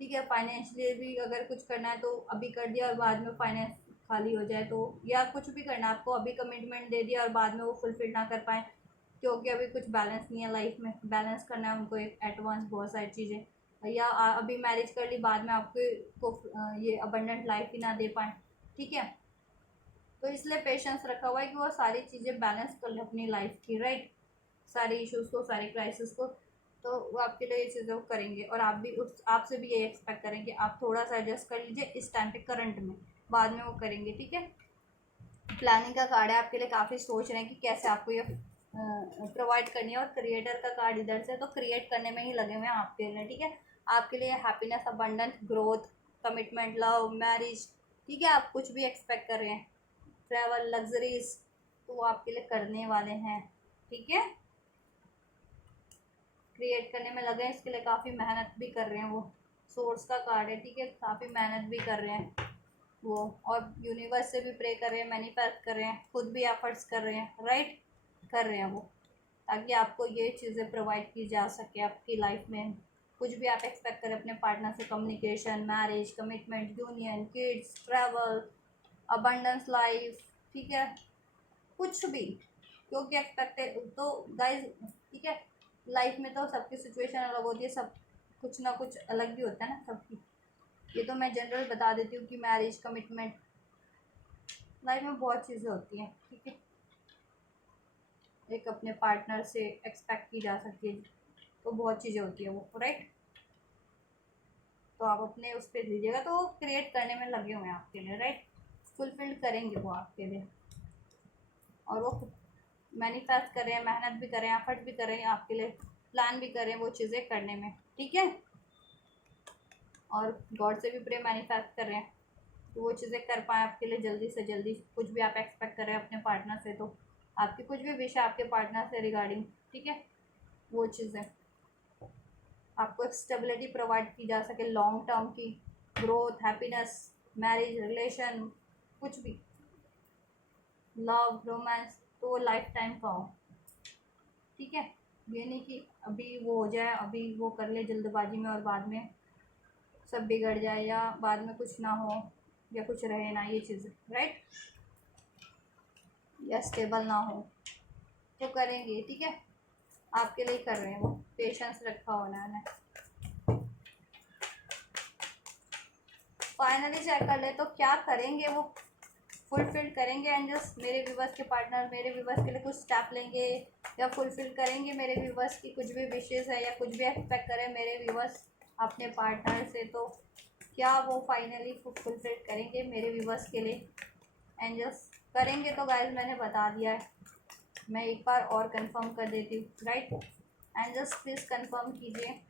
ठीक है, फाइनेंशियली भी अगर कुछ करना है तो अभी कर दिया और बाद में फाइनेंस खाली हो जाए, तो या कुछ भी करना है आपको, अभी कमिटमेंट दे दिया और बाद में वो फुलफिल ना कर पाए, क्योंकि अभी कुछ बैलेंस नहीं है लाइफ में, बैलेंस करना है उनको एक एडवांस बहुत सारी चीज़ें, या अभी मैरिज कर ली बाद में आपके को ये अबंडेंट लाइफ ही ना दे पाए, ठीक है, तो इसलिए पेशेंस रखा हुआ है कि वो सारी चीज़ें बैलेंस कर ले अपनी लाइफ की, राइट, सारे इश्यूज को, सारे क्राइसिस को, तो वो आपके लिए ये चीज़ें वो करेंगे, और आप भी उस आपसे भी ये एक्सपेक्ट करें कि आप थोड़ा सा एडजस्ट कर लीजिए इस टाइम पे करंट में, बाद में वो करेंगे, ठीक है। प्लानिंग का कार्ड है, आपके लिए काफ़ी सोच रहे हैं कि कैसे आपको ये प्रोवाइड करनी है, और क्रिएटर का कार्ड इधर से, तो क्रिएट करने में ही लगे हुए हैं आपके लिए, ठीक है, आपके लिए happiness, abundance, growth, commitment, love, marriage, ठीक है, आप कुछ भी एक्सपेक्ट कर रहे हैं, ट्रैवल, लग्जरीज, तो वो आपके लिए करने वाले हैं, ठीक है, क्रिएट करने में लगे हैं, इसके लिए काफ़ी मेहनत भी कर रहे हैं वो, सोर्स का कार्ड है, ठीक है, काफ़ी मेहनत भी कर रहे हैं वो, और यूनिवर्स से भी प्रे कर रहे हैं, मैनिफेस्ट कर रहे हैं, खुद भी एफर्ट्स कर रहे हैं, राइट, कर रहे हैं वो, ताकि आपको ये चीज़ें प्रोवाइड की जा सके आपकी लाइफ में, कुछ भी आप एक्सपेक्ट करें अपने पार्टनर से, communication, marriage, commitment, union, kids, travel, abundance life, ठीक है, कुछ भी, क्योंकि एक्सपेक्टेड तो गाइज, ठीक है, लाइफ में तो सबकी सिचुएशन अलग होती है, सब कुछ ना कुछ अलग भी होता है ना सबकी, ये तो मैं जनरल बता देती हूँ कि मैरिज, कमिटमेंट, लाइफ में बहुत चीज़ें होती हैं, ठीक है, एक अपने पार्टनर से एक्सपेक्ट की जा सकती है, तो बहुत चीज़ें होती है वो, राइट, तो आप अपने उस पर दीजिएगा, तो वो क्रिएट करने में लगे हुए हैं आपके लिए, राइट, फुलफिल करेंगे वो आपके लिए, और वो मैनिफेस्ट करें, मेहनत भी करें, एफर्ट भी करें आपके लिए, प्लान भी करें वो चीज़ें करने में, ठीक है, और गॉड से भी प्रे मैनिफेस्ट कर रहे हैं तो वो चीज़ें कर पाएँ आपके लिए जल्दी से जल्दी, कुछ भी आप एक्सपेक्ट कर रहे हैं अपने पार्टनर से, तो आपकी कुछ भी विश है आपके पार्टनर से रिगार्डिंग, ठीक है, वो चीज़ें आपको स्टेबिलिटी प्रोवाइड की जा सके, लॉन्ग टर्म की ग्रोथ, हैप्पीनेस, मैरिज, रिलेशन, कुछ भी, लव, रोमांस, तो वो लाइफ टाइम का हो। ठीक है, ये नहीं कि अभी वो हो जाए, अभी वो कर ले जल्दबाजी में और बाद में सब बिगड़ जाए, या बाद में कुछ ना हो, या कुछ रहे ना, ये चीज़ राइट, या स्टेबल ना हो तो करेंगे। ठीक है, आपके लिए कर रहे हैं, वो पेशेंस रखा होना है। फाइनली चेक कर ले तो क्या करेंगे, वो फुलफिल करेंगे एंजल्स मेरे व्यूवर्स के पार्टनर मेरे व्यूवर्स के लिए कुछ स्टेप लेंगे, या फुलफिल करेंगे मेरे व्यूवर्स की कुछ भी विशेष है, या कुछ भी एक्सपेक्ट करें मेरे व्यूवर्स अपने पार्टनर से, तो क्या वो फाइनली फुलफिल करेंगे मेरे व्यूवर्स के लिए एंजल्स? करेंगे तो गाइस मैंने बता दिया है, मैं एक बार और कंफर्म कर देती हूँ राइट। एंजल्स प्लीज़ कंफर्म कीजिए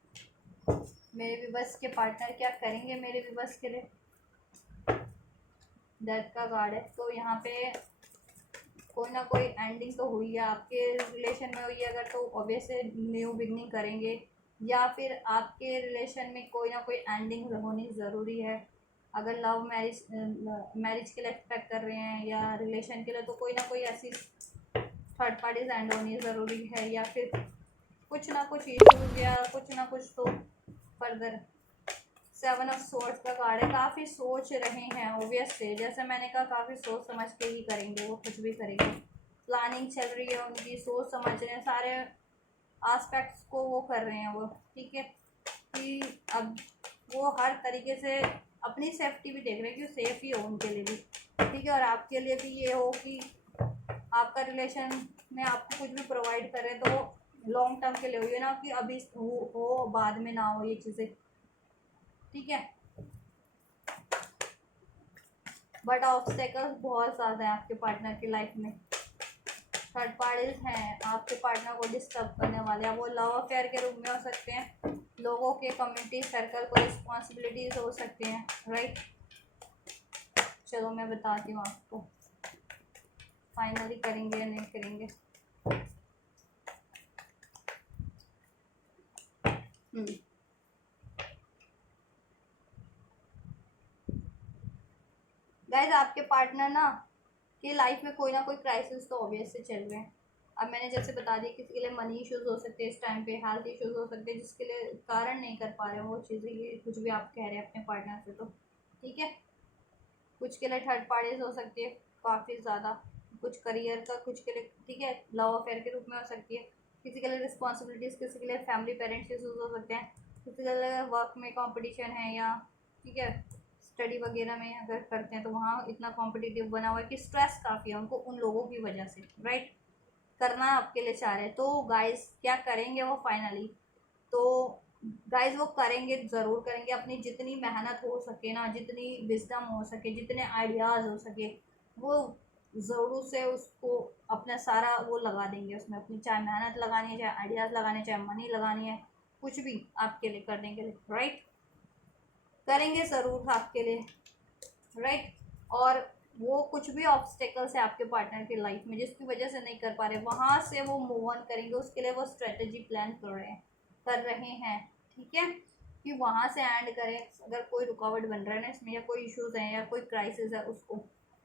मेरे व्यूवर्स के पार्टनर क्या करेंगे मेरे व्यूवर्स के लिए। डेथ का कार्ड है, तो यहाँ पे कोई ना कोई एंडिंग तो हुई है, आपके रिलेशन में हुई है अगर, तो ऑब्वियसली न्यू बिगनिंग करेंगे, या फिर आपके रिलेशन में कोई ना कोई एंडिंग होनी ज़रूरी है। अगर लव मैरिज के लिए एक्सपेक्ट कर रहे हैं या रिलेशन के लिए, तो कोई ना कोई ऐसी थर्ड पार्टीज एंड होनी ज़रूरी है, या फिर कुछ ना कुछ इश्यूज या कुछ ना कुछ तो फर्दर। 7 ऑफ सोर्ड्स का कार्ड है, काफ़ी सोच रहे हैं ऑब्वियसली, जैसे मैंने कहा काफ़ी सोच समझ के ही करेंगे, वो कुछ भी करेंगे, प्लानिंग चल रही है उनकी, सोच समझ रहे हैं, सारे आस्पेक्ट्स को वो कर रहे हैं वो। ठीक है, कि अब वो हर तरीके से अपनी सेफ्टी भी देख रहे हैं कि सेफ ही हो उनके लिए भी। ठीक है, और आपके लिए भी ये हो कि आपका रिलेशन में आपको कुछ भी प्रोवाइड करे तो लॉन्ग टर्म के लिए हुई है ना, कि अभी हो बाद में ना हो ये चीज़ें। ठीक है, बट ऑब्स्टेकल्स बहुत ज़्यादा है आपके पार्टनर की लाइफ में, थर्ड पार्टीज हैं आपके पार्टनर को डिस्टर्ब करने वाले हैं, वो लव अफेयर के रूप में हो सकते हैं, लोगों के कम्युनिटी सर्कल को रिस्पॉन्सिबिलिटीज हो सकते हैं राइट। चलो मैं बताती हूँ आपको फाइनली करेंगे या नहीं करेंगे। गाइज आपके पार्टनर ना कि लाइफ में कोई ना कोई क्राइसिस तो ऑब्वियस से चल रहे हैं। अब मैंने जैसे बता दिया, किसी के लिए मनी इश्यूज हो सकते हैं इस टाइम पे, हेल्थ इश्यूज हो सकते हैं जिसके लिए कारण नहीं कर पा रहे हैं वो चीज़ें, ये कुछ भी आप कह रहे हैं अपने पार्टनर से, तो ठीक है। कुछ के लिए थर्ड पार्टीज हो सकती है काफ़ी ज़्यादा, कुछ करियर का, कुछ के लिए ठीक है लव अफेयर के रूप में हो सकती है, किसी के लिए रिस्पॉन्सिबिलिटीज़, किसी के लिए फैमिली पेरेंट्स इशूज़ हो सकते हैं, किसी के लिए वर्क में कॉम्पिटिशन है, या ठीक है स्टडी वगैरह में अगर करते हैं तो वहाँ इतना कॉम्पिटिटिव बना हुआ है कि स्ट्रेस काफ़ी है उनको उन लोगों की वजह से राइट। करना आपके लिए चाह रहे हैं तो गाइस क्या करेंगे वो फाइनली, तो गाइस वो करेंगे, ज़रूर करेंगे, अपनी जितनी मेहनत हो सके ना, जितनी विजडम हो सके, जितने आइडियाज़ हो सके, वो ज़रूर से उसको अपना सारा वो लगा देंगे उसमें, अपनी चाहे मेहनत लगानी है, चाहे आइडियाज़ लगाने हैं, चाहे मनी लगानी है, कुछ भी आपके लिए करने के लिए राइट, करेंगे ज़रूर आपके लिए राइट। और वो कुछ भी ऑब्स्टेकल्स है आपके पार्टनर की लाइफ में जिसकी वजह से नहीं कर पा रहे, वहाँ से वो मूव ऑन करेंगे, उसके लिए वो स्ट्रेटजी प्लान कर रहे हैं ठीक है, कि वहाँ से एंड करें, अगर कोई रुकावट बन रहा है ना इसमें, या कोई इश्यूज हैं या कोई क्राइसिस है उसको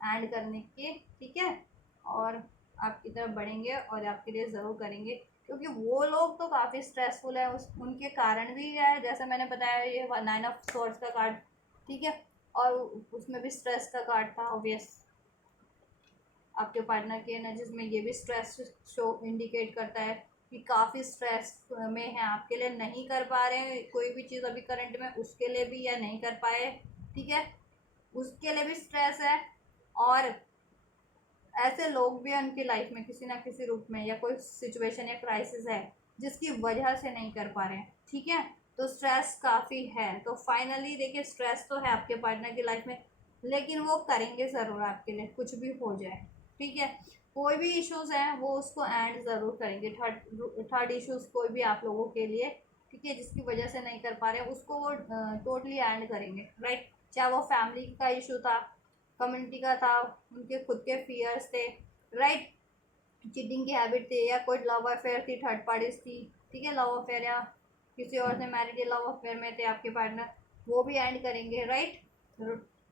एंड करने के, ठीक है, और आपकी तरफ बढ़ेंगे और आपके लिए ज़रूर करेंगे, क्योंकि वो लोग तो काफ़ी स्ट्रेसफुल है, उस उनके कारण भी है, जैसे मैंने बताया ये 9 ऑफ सोर्ड्स का कार्ड, ठीक है, और उसमें भी स्ट्रेस का कार्ड था ऑब्वियस, आपके पार्टनर की एनर्जीज में ये भी स्ट्रेस शो इंडिकेट करता है कि काफ़ी स्ट्रेस में है, आपके लिए नहीं कर पा रहे हैं कोई भी चीज़ अभी करंट में, उसके लिए भी, या नहीं कर पाए ठीक है उसके लिए भी स्ट्रेस है, और ऐसे लोग भी हैं उनकी लाइफ में किसी ना किसी रूप में, या कोई सिचुएशन या क्राइसिस है जिसकी वजह से नहीं कर पा रहे हैं ठीक है, तो स्ट्रेस काफ़ी है। तो फाइनली देखिए स्ट्रेस तो है आपके पार्टनर की लाइफ में, लेकिन वो करेंगे ज़रूर आपके लिए कुछ भी हो जाए ठीक है, कोई भी इश्यूज हैं वो उसको एंड ज़रूर करेंगे, थर्ड इश्यूज कोई भी आप लोगों के लिए ठीक है जिसकी वजह से नहीं कर पा रहे हैं उसको वो टोटली एंड करेंगे राइट, चाहे वो फैमिली का इशू था, कम्युनिटी का था, उनके खुद के फियर्स थे राइट, चीटिंग की हैबिट थी, या कोई लव अफेयर थी, थर्ड पार्टीज थी ठीक है, लव अफेयर या किसी और से मैरिड या लव अफेयर में थे आपके पार्टनर, वो भी एंड करेंगे, राइट।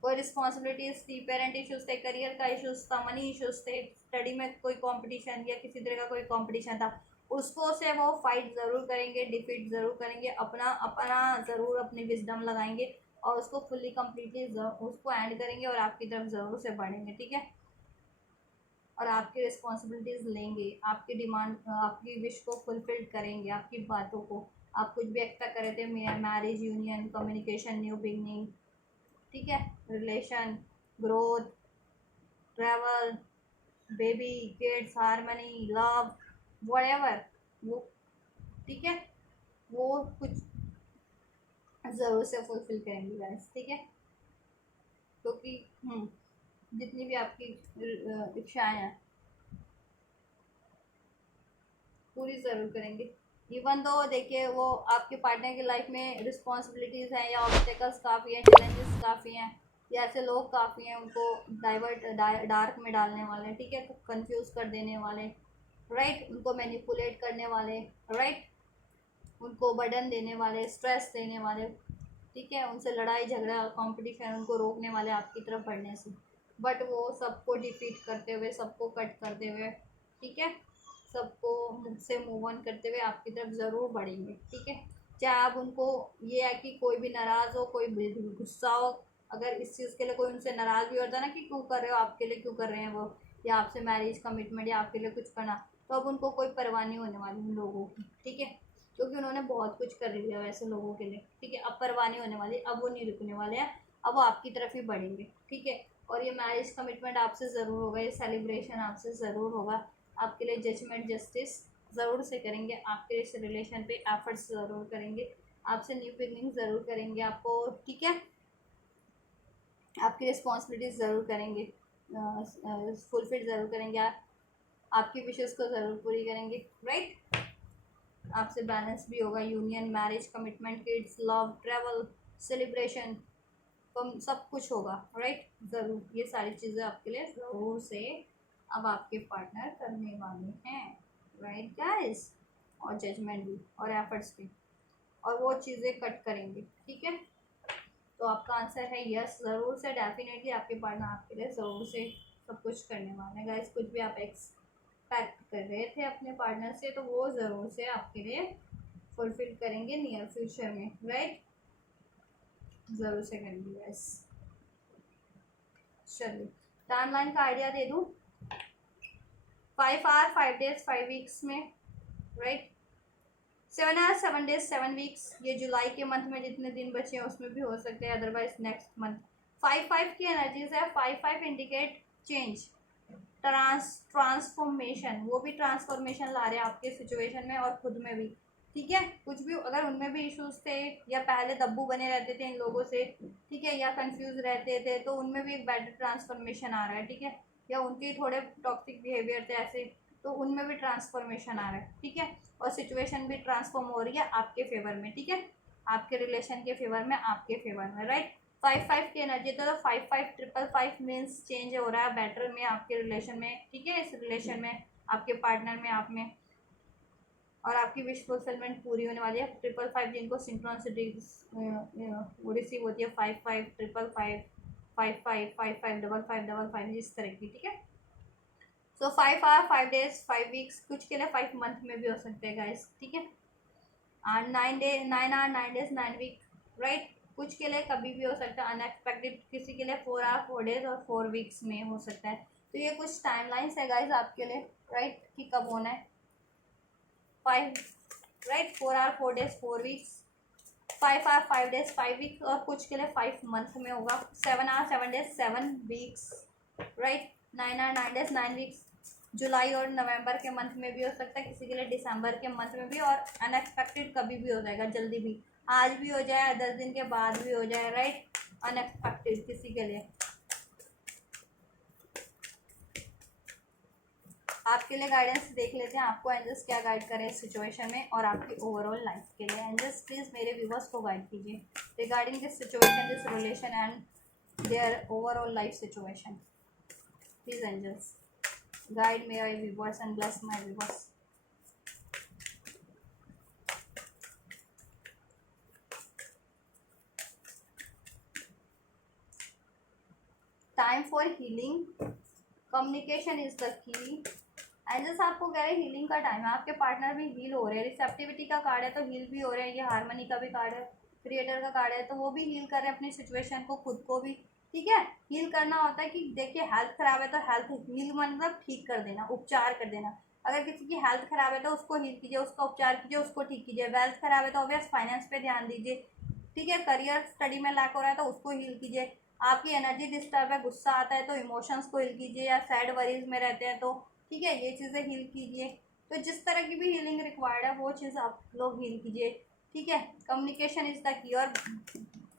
कोई रिस्पॉन्सिबिलिटीज थी, पेरेंट इश्यूज थे, करियर का इश्यूज था, मनी इश्यूज थे, स्टडी में कोई कंपटीशन या किसी तरह का कोई कंपटीशन था, उसको से वो फाइट ज़रूर करेंगे, डिफीट ज़रूर करेंगे, अपना अपना ज़रूर अपनी विजडम लगाएंगे और उसको फुल्ली कम्प्लीटली उसको एंड करेंगे और आपकी तरफ ज़रूर से बढ़ेंगे, ठीक है। और आपकी रिस्पॉन्सिबिलिटीज़ लेंगे, आपकी डिमांड, आपकी विश को फुलफिल करेंगे, आपकी बातों को। आप कुछ भी एक्सपेक्ट कर रहे थे, marriage, union, communication, new beginning, ठीक है, relation, growth, travel, baby, kids, harmony, love, whatever, वो, ठीक है, वो कुछ ज़रूर से फुलफिल करेंगे गाइस, ठीक है। क्योंकि जितनी भी आपकी इच्छाएं हैं पूरी ज़रूर करेंगे। इवन दो देखिए वो आपके पार्टनर की लाइफ में रिस्पॉन्सिबिलिटीज़ हैं या ऑब्स्टेकल्स काफ़ी हैं, चैलेंजेस काफ़ी हैं, या ऐसे लोग काफ़ी हैं उनको डार्क में डालने वाले, ठीक है, कंफ्यूज कर देने वाले, राइट, उनको मैनिपुलेट करने वाले, राइट, उनको बर्डन देने वाले, स्ट्रेस देने वाले, ठीक है, उनसे लड़ाई झगड़ा कंपटीशन उनको रोकने वाले आपकी तरफ बढ़ने से, बट वो सबको डिफीट करते हुए, सबको कट करते हुए, ठीक है, सबको मुझसे मूव ऑन करते हुए आपकी तरफ ज़रूर बढ़ेंगे, ठीक है। चाहे आप उनको, ये है कि कोई भी नाराज़ हो, कोई भी गुस्सा हो, अगर इस चीज़ के लिए कोई उनसे नाराज़ भी होता है ना कि क्यों कर रहे हो, आपके लिए क्यों कर रहे हैं वो, या आपसे मैरिज कमिटमेंट या आपके लिए कुछ करना, तो अब उनको कोई परवाह नहीं होने वाली उन लोगों की, ठीक है, क्योंकि उन्होंने बहुत कुछ कर लिया वैसे लोगों के लिए, ठीक है। अब परवाह नहीं होने वाली, अब वो नहीं रुकने वाले हैं, अब वो आपकी तरफ ही बढ़ेंगे, ठीक है। और ये मैरिज कमिटमेंट आपसे ज़रूर होगा, ये सेलिब्रेशन आपसे ज़रूर होगा, आपके लिए जजमेंट जस्टिस ज़रूर से करेंगे, आपके इस रिलेशन पे एफर्ट्स ज़रूर करेंगे, आपसे न्यू बिगनिंग ज़रूर करेंगे आपको, ठीक है, आपकी रिस्पॉन्सिबिलिटीज़ ज़रूर करेंगे, फुलफिल ज़रूर करेंगे, आपकी विशेज़ को ज़रूर पूरी करेंगे, राइट। आपसे बैलेंस भी होगा, union, marriage, commitment, kids, love, travel, celebration, सब कुछ होगा, राइट, ज़रूर, ये सारी चीज़ें आपके लिए ज़रूर से अब आपके पार्टनर करने वाले हैं, राइट गाइस। और जजमेंट भी और एफर्ट्स भी, और वो चीज़ें कट करेंगे, ठीक है। तो आपका आंसर है यस, ज़रूर से, डेफिनेटली आपके पार्टनर आपके लिए ज़रूर से सब कुछ करने वाले हैं गाइस। कुछ भी आप एक्सपेक्ट कर रहे थे अपने पार्टनर से, तो वो ज़रूर से आपके लिए फुलफिल करेंगे नियर फ्यूचर में, राइट, ज़रूर से करेंगे गाइस। चलिए टाइमलाइन का आइडिया दे दूँ, 5 आवर 5 डेज 5 वीक्स में, राइट, 7 आवर 7 डेज 7 वीक्स, ये जुलाई के मंथ में जितने दिन बचे हैं उसमें भी हो सकते हैं, अदरवाइज नेक्स्ट मंथ। 5-5 की एनर्जीज है, 5-5 इंडिकेट चेंज, ट्रांसफॉर्मेशन, वो भी ट्रांसफॉर्मेशन ला रहे हैं आपके सिचुएशन में और खुद में भी, ठीक है। कुछ भी अगर उनमें भी इश्यूज थे या पहले दब्बू बने रहते थे इन लोगों से, ठीक है, या कंफ्यूज रहते थे, तो उनमें भी एक बेटर ट्रांसफॉर्मेशन आ रहा है, ठीक है, या उनके थोड़े टॉक्सिक बिहेवियर थे ऐसे, तो उनमें भी ट्रांसफॉर्मेशन आ रहा है, ठीक है, और सिचुएशन भी ट्रांसफॉर्म हो रही है आपके फेवर में, ठीक है, आपके रिलेशन के फेवर में, आपके फेवर में, राइट। 5-5 की एनर्जी, तो 5-5-5-5 मीन्स चेंज हो रहा है बेटर में आपके रिलेशन में, ठीक है, इस रिलेशन में, आपके पार्टनर में, आप में, और आपकी विश फुलफिलमेंट पूरी होने वाली है। 5-5 जिनको सिंक्रोनिसिटी वो रिसीव होती है, 5-5 5-5 5-5 5-5 5-5 इस तरह की, ठीक है। सो 5 आवर 5 डेज 5 वीक्स, कुछ के लिए 5 मंथ में भी हो सकते हैं गाइस, ठीक है, और 9 आवर 9 डेज 9 वीक, राइट, कुछ के लिए कभी भी हो सकता है अनएक्सपेक्टेड, किसी के लिए 4 आवर 4 डेज और 4 वीक्स में हो सकता है। तो ये कुछ टाइमलाइंस है गाइस आपके लिए, राइट, कि कब होना है। 5, right, 4 hour 4 days 4 weeks, 5 hour 5 days 5 weeks, और कुछ के लिए 5 मंथ में होगा, 7 hour 7 days 7 weeks, right, 9 hour 9 days 9 weeks, जुलाई और नवंबर के मंथ में भी हो सकता है, किसी के लिए दिसंबर के मंथ में भी, और अनएक्सपेक्टेड कभी भी हो जाएगा, जल्दी भी, आज भी हो जाए, 10 दिन के बाद भी हो जाए, राइट, अनएक्सपेक्टेड किसी के लिए। आपके लिए गाइडेंस देख लेते हैं, आपको एंजल्स क्या गाइड करें इस सिचुएशन में और आपकी ओवरऑल लाइफ के लिए। एंजल्स प्लीज़ मेरे व्यूवर्स को गाइड कीजिए regarding this situation, this relation and their overall life situation. Please angels guide my viewers and bless my viewers. Time for healing, communication is the key. Angels आपको कह रहे हैं healing का time है, आपके partner भी heal हो रहे हैं। रिसेप्टिविटी का कार्ड है तो हील भी हो रहे हैं। ये हार्मनी का भी कार्ड है, क्रिएटर का कार्ड है, तो वो भी हील कर रहे हैं अपनी सिचुएशन को, खुद को भी। ठीक है, हील करना होता है कि देखिए हेल्थ खराब है तो हेल्थ हील मतलब ठीक कर देना, उपचार कर देना। अगर किसी की हेल्थ खराब है तो उसको हील कीजिए, उसका उपचार कीजिए, उसको ठीक कीजिए। वेल्थ खराब है तो ऑब्वियस फाइनेंस पे ध्यान दीजिए। ठीक है, करियर स्टडी में लैक हो रहा है तो उसको हील कीजिए। आपकी एनर्जी डिस्टर्ब है, गुस्सा आता है तो इमोशंस को हील कीजिए, या सैड वरीज में रहते हैं तो ठीक है ये चीज़ें हील कीजिए। तो जिस तरह की भी हीलिंग रिक्वायर्ड है वो चीज़ आप लोग हील कीजिए। ठीक है, कम्युनिकेशन इज द की। और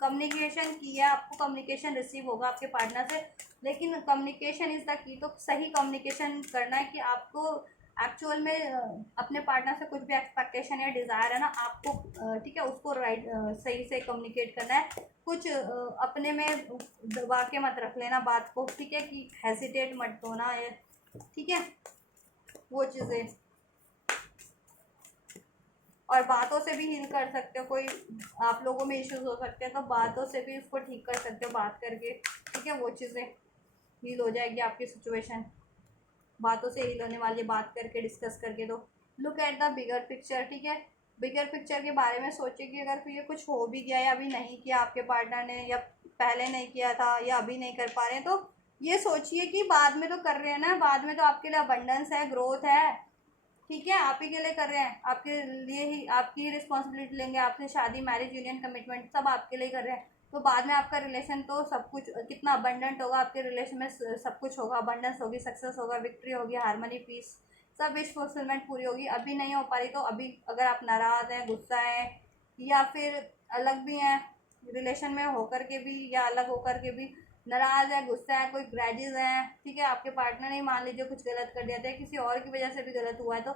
कम्युनिकेशन की है, आपको कम्युनिकेशन रिसीव होगा आपके पार्टनर से, लेकिन कम्युनिकेशन इज द की। तो सही कम्युनिकेशन करना है कि आपको एक्चुअल में अपने पार्टनर से कुछ भी एक्सपेक्टेशन या डिज़ायर है ना आपको, ठीक है, उसको राइट सही से कम्युनिकेट करना है। कुछ अपने में दबा के मत रख लेना बात को, ठीक है, कि हेजिटेट मत होना है। ठीक है, वो चीज़ें। और बातों से भी हील कर सकते हो, कोई आप लोगों में इश्यूज हो सकते हैं तो बातों से भी उसको ठीक कर सकते हो, बात करके। ठीक है, वो चीज़ें हील हो जाएगी आपकी सिचुएशन, बातों से हील होने वाली, बात करके डिस्कस करके। तो look at the bigger picture. ठीक है, बिगर पिक्चर के बारे में सोचिए कि अगर ये कुछ हो भी गया या अभी नहीं किया आपके पार्टनर ने, या पहले नहीं किया था या अभी नहीं कर पा रहे हैं, तो ये सोचिए कि बाद में तो कर रहे हैं ना, बाद में तो आपके लिए अबंडेंस है, ग्रोथ है। ठीक है, आप ही के लिए कर रहे हैं, आपके लिए ही, आपकी ही रिस्पॉन्सिबिलिटी लेंगे। आपसे शादी, मैरिज, यूनियन, कमिटमेंट सब आपके लिए कर रहे हैं। तो बाद में आपका रिलेशन तो सब कुछ कितना अबंडेंट होगा, आपके रिलेशन में सब कुछ होगा, अबंडेंस होगी, सक्सेस होगा, विक्ट्री होगी, हार्मनी, पीस, सब विश फुलफिलमेंट पूरी होगी। अभी नहीं हो पा रही तो अभी अगर आप नाराज़ हैं, गुस्सा हैं, या फिर अलग भी हैं, रिलेशन में होकर के भी या अलग होकर के भी नाराज़ है, गुस्सा है, कोई ग्रैजेस हैं, ठीक है, आपके पार्टनर ने मान लीजिए कुछ गलत कर दिया था, किसी और की वजह से भी गलत हुआ है, तो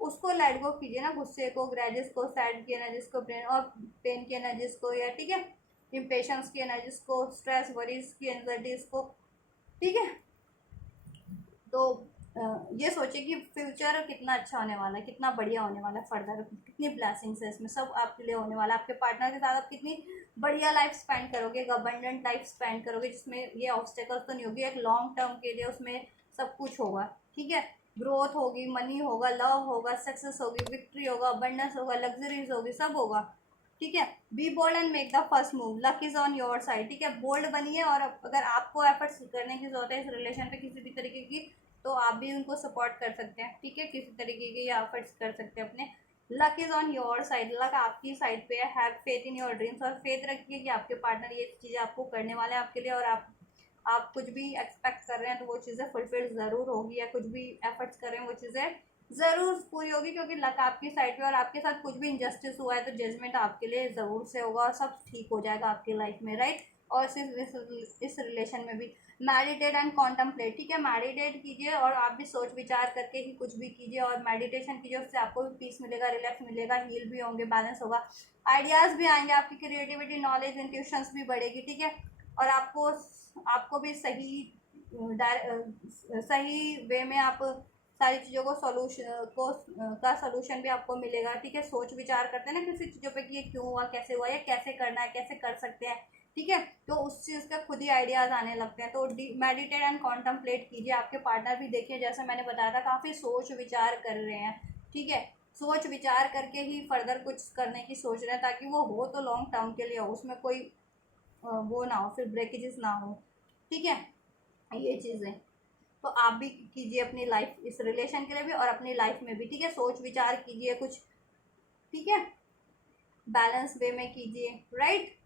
उसको लेट गो कीजिए ना, गुस्से को, ग्रैजेस को, सैड की एनर्जीज को, पेन की एनर्जीज को, या ठीक है इम्पेशंस की एनर्जीज को, स्ट्रेस वरीज की एनर्जीज को। ठीक है, तो ये सोचिए कि फ्यूचर कितना अच्छा होने वाला है, कितना बढ़िया होने वाला है, फर्दर कितनी ब्लेसिंग्स है इसमें, सब आपके लिए होने वाला है। आपके पार्टनर के साथ आप कितनी बढ़िया लाइफ स्पेंड करोगे, एक अबंडेंट लाइफ स्पेंड करोगे, जिसमें ये ऑब्स्टेकल्स तो नहीं होगी, एक लॉन्ग टर्म के लिए उसमें सब कुछ होगा। ठीक है, ग्रोथ होगी, मनी होगा, लव होगा, सक्सेस होगी, विक्ट्री होगा, अबंडेंस होगा, लग्जरीज होगी, सब होगा। ठीक है, be bold and make the first move, luck is on your side. ठीक है, बोल्ड बनिए, और अगर आपको एफर्ट्स करने की जरूरत है इस रिलेशन पे किसी भी तरीके की, तो आप भी उनको सपोर्ट कर सकते हैं। ठीक है, किसी तरीके के ये एफर्ट्स कर सकते हैं अपने। Luck is on your side, luck आपकी साइड पे है। Have faith in your dreams, और फेथ रखिए कि आपके पार्टनर ये चीज़ें आपको करने वाले हैं आपके लिए, और आप कुछ भी एक्सपेक्ट कर रहे हैं तो वो चीज़ें फुलफिल ज़रूर होगी, या कुछ भी एफर्ट्स कर रहे हैं वो चीज़ें ज़रूर पूरी होगी, क्योंकि लक आपकी साइड पे। और आपके साथ कुछ भी इंजस्टिस हुआ है तो जजमेंट आपके लिए ज़रूर से होगा, और सब ठीक हो जाएगा आपकी लाइफ में, राइट। और सिर्फ इस रिलेशन में भी मेडिटेट एंड कॉन्टम्पलेट। ठीक है, मेडिटेट कीजिए, और आप भी सोच विचार करके ही कुछ भी कीजिए, और मेडिटेशन कीजिए, उससे आपको भी पीस मिलेगा, रिलैक्स मिलेगा, हील भी होंगे, बैलेंस होगा, आइडियाज़ भी आएंगे, आपकी क्रिएटिविटी, नॉलेज, इंट्यूशंस भी बढ़ेगी। ठीक है, और आपको आपको भी सही वे में आप सारी चीज़ों को सॉल्यूशन को का सॉल्यूशन भी आपको मिलेगा। ठीक है, सोच विचार करते हैं ना किसी चीज़ों पे कि ये क्यों हुआ, कैसे हुआ, या कैसे करना है, कैसे कर सकते हैं। ठीक है, तो उस चीज़ का खुद ही आइडियाज़ आने लगते हैं। तो मेडिटेट एंड कॉन्टम्पलेट कीजिए, आपके पार्टनर भी देखिए, जैसे मैंने बताया था काफ़ी सोच विचार कर रहे हैं। ठीक है, सोच विचार करके ही फर्दर कुछ करने की सोच रहे हैं, ताकि वो हो तो लॉन्ग टर्म के लिए हो, उसमें कोई वो ना हो, फिर ब्रेकेजेस ना हो। ठीक है, ये चीज़ें तो आप भी कीजिए अपनी लाइफ, इस रिलेशन के लिए भी और अपनी लाइफ में भी। ठीक है, सोच विचार कीजिए कुछ, ठीक है, बैलेंस वे में कीजिए, राइट।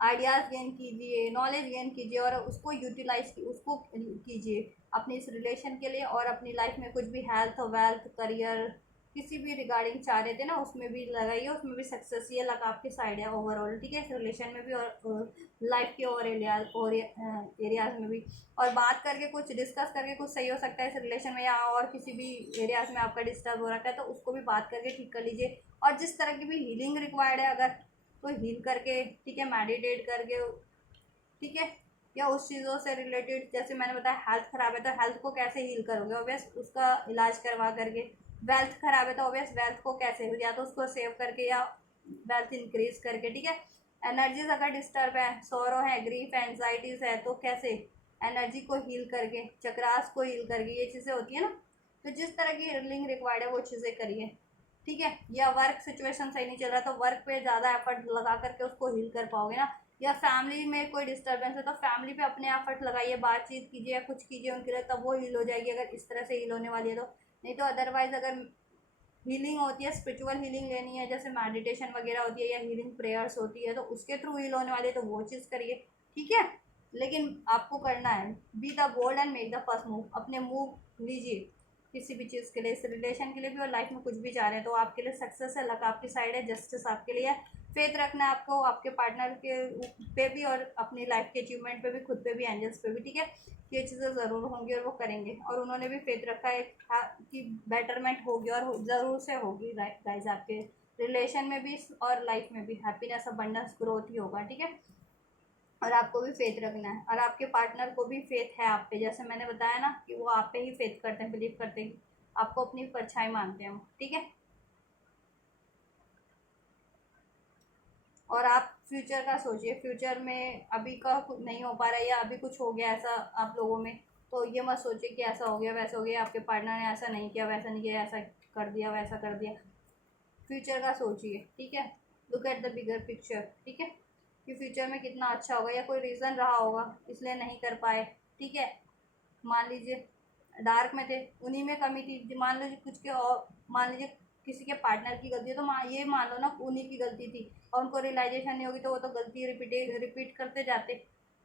आइडियाज़ गेन कीजिए, नॉलेज गेन कीजिए, और उसको यूटिलाइज उसको कीजिए अपने इस रिलेशन के लिए, और अपनी लाइफ में कुछ भी हेल्थ, वेल्थ, करियर, किसी भी रिगार्डिंग चाह रहे थे ना, उसमें भी लगाइए, उसमें भी सक्सेस ये लगा आपके साइड है ओवरऑल। ठीक है, इस रिलेशन में भी और लाइफ के और एरियाज में भी। और बात करके कुछ डिस्कस करके कुछ सही हो सकता है इस रिलेशन में, या और किसी भी एरियाज में आपका डिस्टर्ब हो रखा है तो उसको भी बात करके ठीक कर लीजिए। और जिस तरह की भी हीलिंग रिक्वायर्ड है, अगर तो हील करके, ठीक है, मेडिटेट करके, ठीक है, या उस चीज़ों से रिलेटेड, जैसे मैंने बताया हेल्थ ख़राब है तो हेल्थ को कैसे हील करोगे, ऑब्वियस उसका इलाज करवा करके। वेल्थ ख़राब है तो ऑब्वियस वेल्थ को कैसे, या तो उसको सेव करके या वेल्थ इंक्रीज करके। ठीक है, एनर्जीज अगर डिस्टर्ब है, सोरो है, ग्रीफ है, एंजाइटीज़ है, तो कैसे एनर्जी को हील करके, चक्रास को हील करके, ये चीज़ें होती है ना। तो जिस तरह की हीलिंग रिक्वायर्ड है वो चीज़ें करिए, ठीक है। या वर्क सिचुएशन सही नहीं चल रहा तो वर्क पे ज़्यादा एफर्ट लगा करके उसको हील कर पाओगे ना। या फैमिली में कोई डिस्टर्बेंस है तो फैमिली पे अपने एफर्ट लगाइए, बातचीत कीजिए या कुछ कीजिए उनके लिए, तब वो हील हो जाएगी, अगर इस तरह से हील होने वाली है तो। नहीं तो अदरवाइज अगर हीलिंग होती है, स्पिरिचुअल हीलिंग लेनी है, जैसे मेडिटेशन वगैरह होती है या हीलिंग प्रेयर्स होती है, तो उसके थ्रू हील होने वाली है तो वो चीज़ करिए, ठीक है। लेकिन आपको करना है, be the bold and make the first move, अपने मूव लीजिए किसी भी चीज़ के लिए, इस रिलेशन के लिए भी और लाइफ में कुछ भी चाह रहे हैं तो आपके लिए सक्सेस है, लक आपकी साइड है, जस्टिस आपके लिए है। फेथ रखना है आपको आपके पार्टनर के पे भी और अपनी लाइफ के अचीवमेंट पे भी, खुद पे भी, एंजल्स पे भी, ठीक है। ये चीज़ें ज़रूर होंगी और वो करेंगे, और उन्होंने भी फेथ रखा है कि बेटरमेंट होगी और ज़रूर से होगी गाइस, आपके रिलेशन में भी और लाइफ में भी हैप्पीनेस, अबंडेंस, ग्रोथ ही होगा, ठीक है। और आपको भी फेथ रखना है और आपके पार्टनर को भी फेथ है आप पे, जैसे मैंने बताया ना कि वो आप पे ही फेथ करते हैं, बिलीव करते हैं, आपको अपनी परछाई मानते हैं, ठीक है। और आप फ्यूचर का सोचिए, फ्यूचर में अभी का कुछ नहीं हो पा रहा है या अभी कुछ हो गया ऐसा आप लोगों में, तो ये मत सोचिए कि ऐसा हो गया वैसा हो गया, आपके पार्टनर ने ऐसा नहीं किया, वैसा नहीं किया, ऐसा कर दिया, वैसा कर दिया। फ्यूचर का सोचिए, ठीक है। Look at the bigger picture, ठीक है, कि फ्यूचर में कितना अच्छा होगा या कोई रीज़न रहा होगा इसलिए नहीं कर पाए, ठीक है। मान लीजिए डार्क में थे, उन्हीं में कमी थी, मान लीजिए कुछ के और, मान लीजिए किसी के पार्टनर की गलती है तो ये मान लो ना उन्हीं की गलती थी और उनको रियलाइजेशन नहीं होगी तो वो तो गलती रिपीट करते जाते,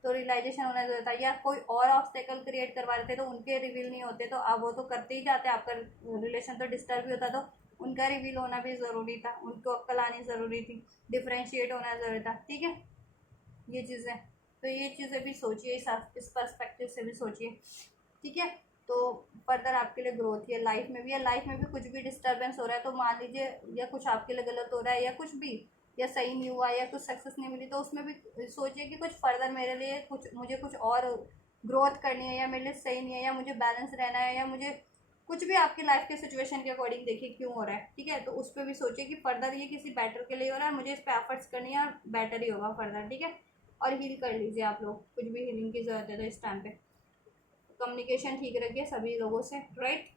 तो रियलाइजेशन होना जरूरी था। या कोई और ऑब्स्टेकल क्रिएट करवा रहे थे तो उनके रिवील नहीं होते तो अब वो तो करते ही जाते, आपका रिलेशन तो डिस्टर्ब भी होता, तो उनका रिवील होना भी ज़रूरी था, उनको अक्ल आनी ज़रूरी थी, डिफ्रेंशिएट होना ज़रूरी था, ठीक है। ये चीज़ें, तो ये चीज़ें भी सोचिए, इस पर्सपेक्टिव से भी सोचिए, ठीक है। तो फर्दर आपके लिए ग्रोथ है, लाइफ में भी है, लाइफ में भी कुछ भी डिस्टर्बेंस हो रहा है तो मान लीजिए, या कुछ आपके लिए गलत हो रहा है या कुछ भी, या सही नहीं हुआ या कुछ सक्सेस नहीं मिली, तो उसमें भी सोचिए कि कुछ फर्दर मेरे लिए कुछ, मुझे कुछ और ग्रोथ करनी है, या मेरे लिए सही नहीं है, या मुझे बैलेंस रहना है, या मुझे कुछ भी आपकी लाइफ के सिचुएशन के अकॉर्डिंग देखिए क्यों हो रहा है, ठीक है। तो उस पर भी सोचिए कि फर्दर ये किसी बेटर के लिए हो रहा है, मुझे इस पर एफर्ट्स करनी है और बेटर ही होगा फर्दर, ठीक है। और हील कर लीजिए आप लोग, कुछ भी हीलिंग की ज़रूरत है तो इस टाइम पे कम्युनिकेशन ठीक रखिए सभी लोगों से, राइट।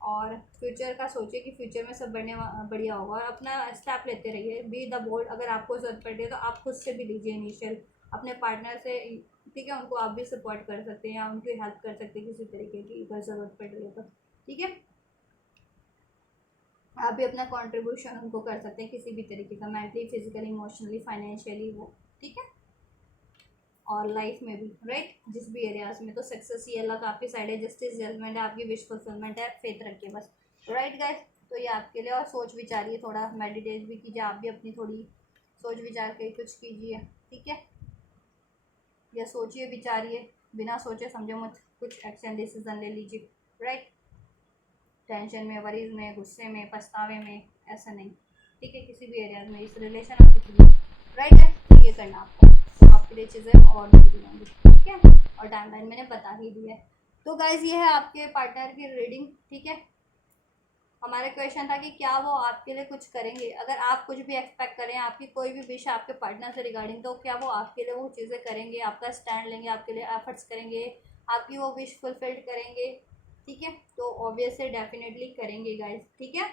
और फ्यूचर का सोचिए कि फ्यूचर में सब बढ़िया होगा, और अपना स्टेप लेते रहिए, बी द बोल्ड, अगर आपको ज़रूरत पड़े है तो आप खुद से भी लीजिए इनिशियल, अपने पार्टनर से, ठीक है, उनको आप भी सपोर्ट कर सकते हैं या उनकी हेल्प कर सकते हैं किसी तरीके की, अगर ज़रूरत पड़ रही है तो, ठीक है। आप भी अपना कंट्रीब्यूशन उनको कर सकते हैं किसी भी तरीके का, मेंटली, फिजिकली, इमोशनली, फाइनेंशियली, वो, ठीक है। और लाइफ में भी, राइट, जिस भी एरियाज में, तो सक्सेस ही अल्लाह का आपकी साइड है, जस्टिस, जजमेंट है, आपकी विश फुलफिलमेंट है, फेथ रखिए बस, राइट गाइस। तो ये आपके लिए, और सोच विचारिए, थोड़ा मेडिटेट भी कीजिए, आप भी अपनी थोड़ी सोच विचार के कुछ कीजिए, ठीक है। या सोचिए विचारिए, बिना सोचे समझे मत कुछ एक्शन डिसीजन ले लीजिए, राइट। टेंशन में, वरीज में, गुस्से में, पछतावे में, ऐसा नहीं, ठीक है, किसी भी एरिया में, इस रिलेशन और किसी भी, राइट है, तो ये करना आपको, तो आपके लिए चीज़ें और भी होंगी, ठीक है। और टाइमलाइन मैंने बता ही दी है। तो गाइज ये है आपके पार्टनर की रीडिंग, ठीक है। हमारे क्वेश्चन था कि क्या वो आपके लिए कुछ करेंगे, अगर आप कुछ भी एक्सपेक्ट करें, आपकी कोई भी विश आपके पार्टनर से रिगार्डिंग, तो क्या वो आपके लिए वो चीज़ें करेंगे, आपका स्टैंड लेंगे, आपके लिए एफर्ट्स करेंगे, आपकी वो विश फुलफिल्ड करेंगे, ठीक है। तो ऑब्वियसली डेफिनेटली करेंगे गाइज, ठीक है,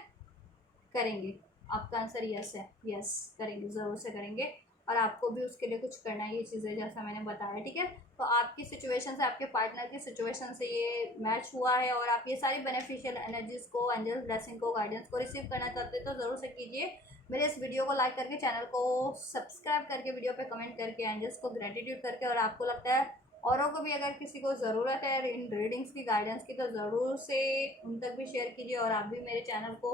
करेंगे। आपका आंसर यस है, यस करेंगे, ज़रूर से करेंगे। और आपको भी उसके लिए कुछ करना है, ये चीज़ें जैसा मैंने बताया, ठीक है। तो आपकी सिचुएशन से, आपके पार्टनर की सिचुएशन से ये मैच हुआ है और आप ये सारी बेनिफिशियल एनर्जीज़ को, एंजल्स ब्लेसिंग को, गाइडेंस को रिसीव करना चाहते हैं तो ज़रूर से कीजिए। मेरे इस वीडियो को लाइक करके, चैनल को सब्सक्राइब करके, वीडियो पे कमेंट करके, एंजल्स को ग्रेटिट्यूड करके, और आपको लगता है औरों को भी अगर किसी को ज़रूरत है इन रीडिंग्स की, गाइडेंस की, तो ज़रूर से उन तक भी शेयर कीजिए। और आप भी मेरे चैनल को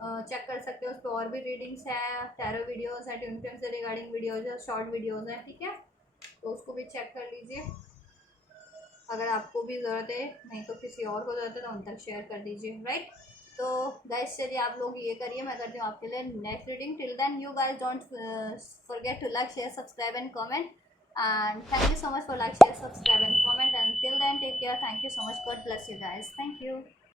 चेक कर सकते हो, उस पर और भी रीडिंग्स है, टैरो वीडियोस है, ट्विन फ्लेम से रिगार्डिंग वीडियोस है, शॉर्ट वीडियोस है, ठीक है। तो उसको भी चेक कर लीजिए अगर आपको भी ज़रूरत है, नहीं तो किसी और को ज़रूरत है तो उन तक शेयर कर दीजिए, राइट। तो गाइस चलिए आप लोग ये करिए, मैं करती हूँ आपके लिए next reading. Till then you guys don't forget to like, share, subscribe and comment, and thank you so much for like, share, subscribe and comment, and till then take care, thank you so much, God bless you guys, thank you।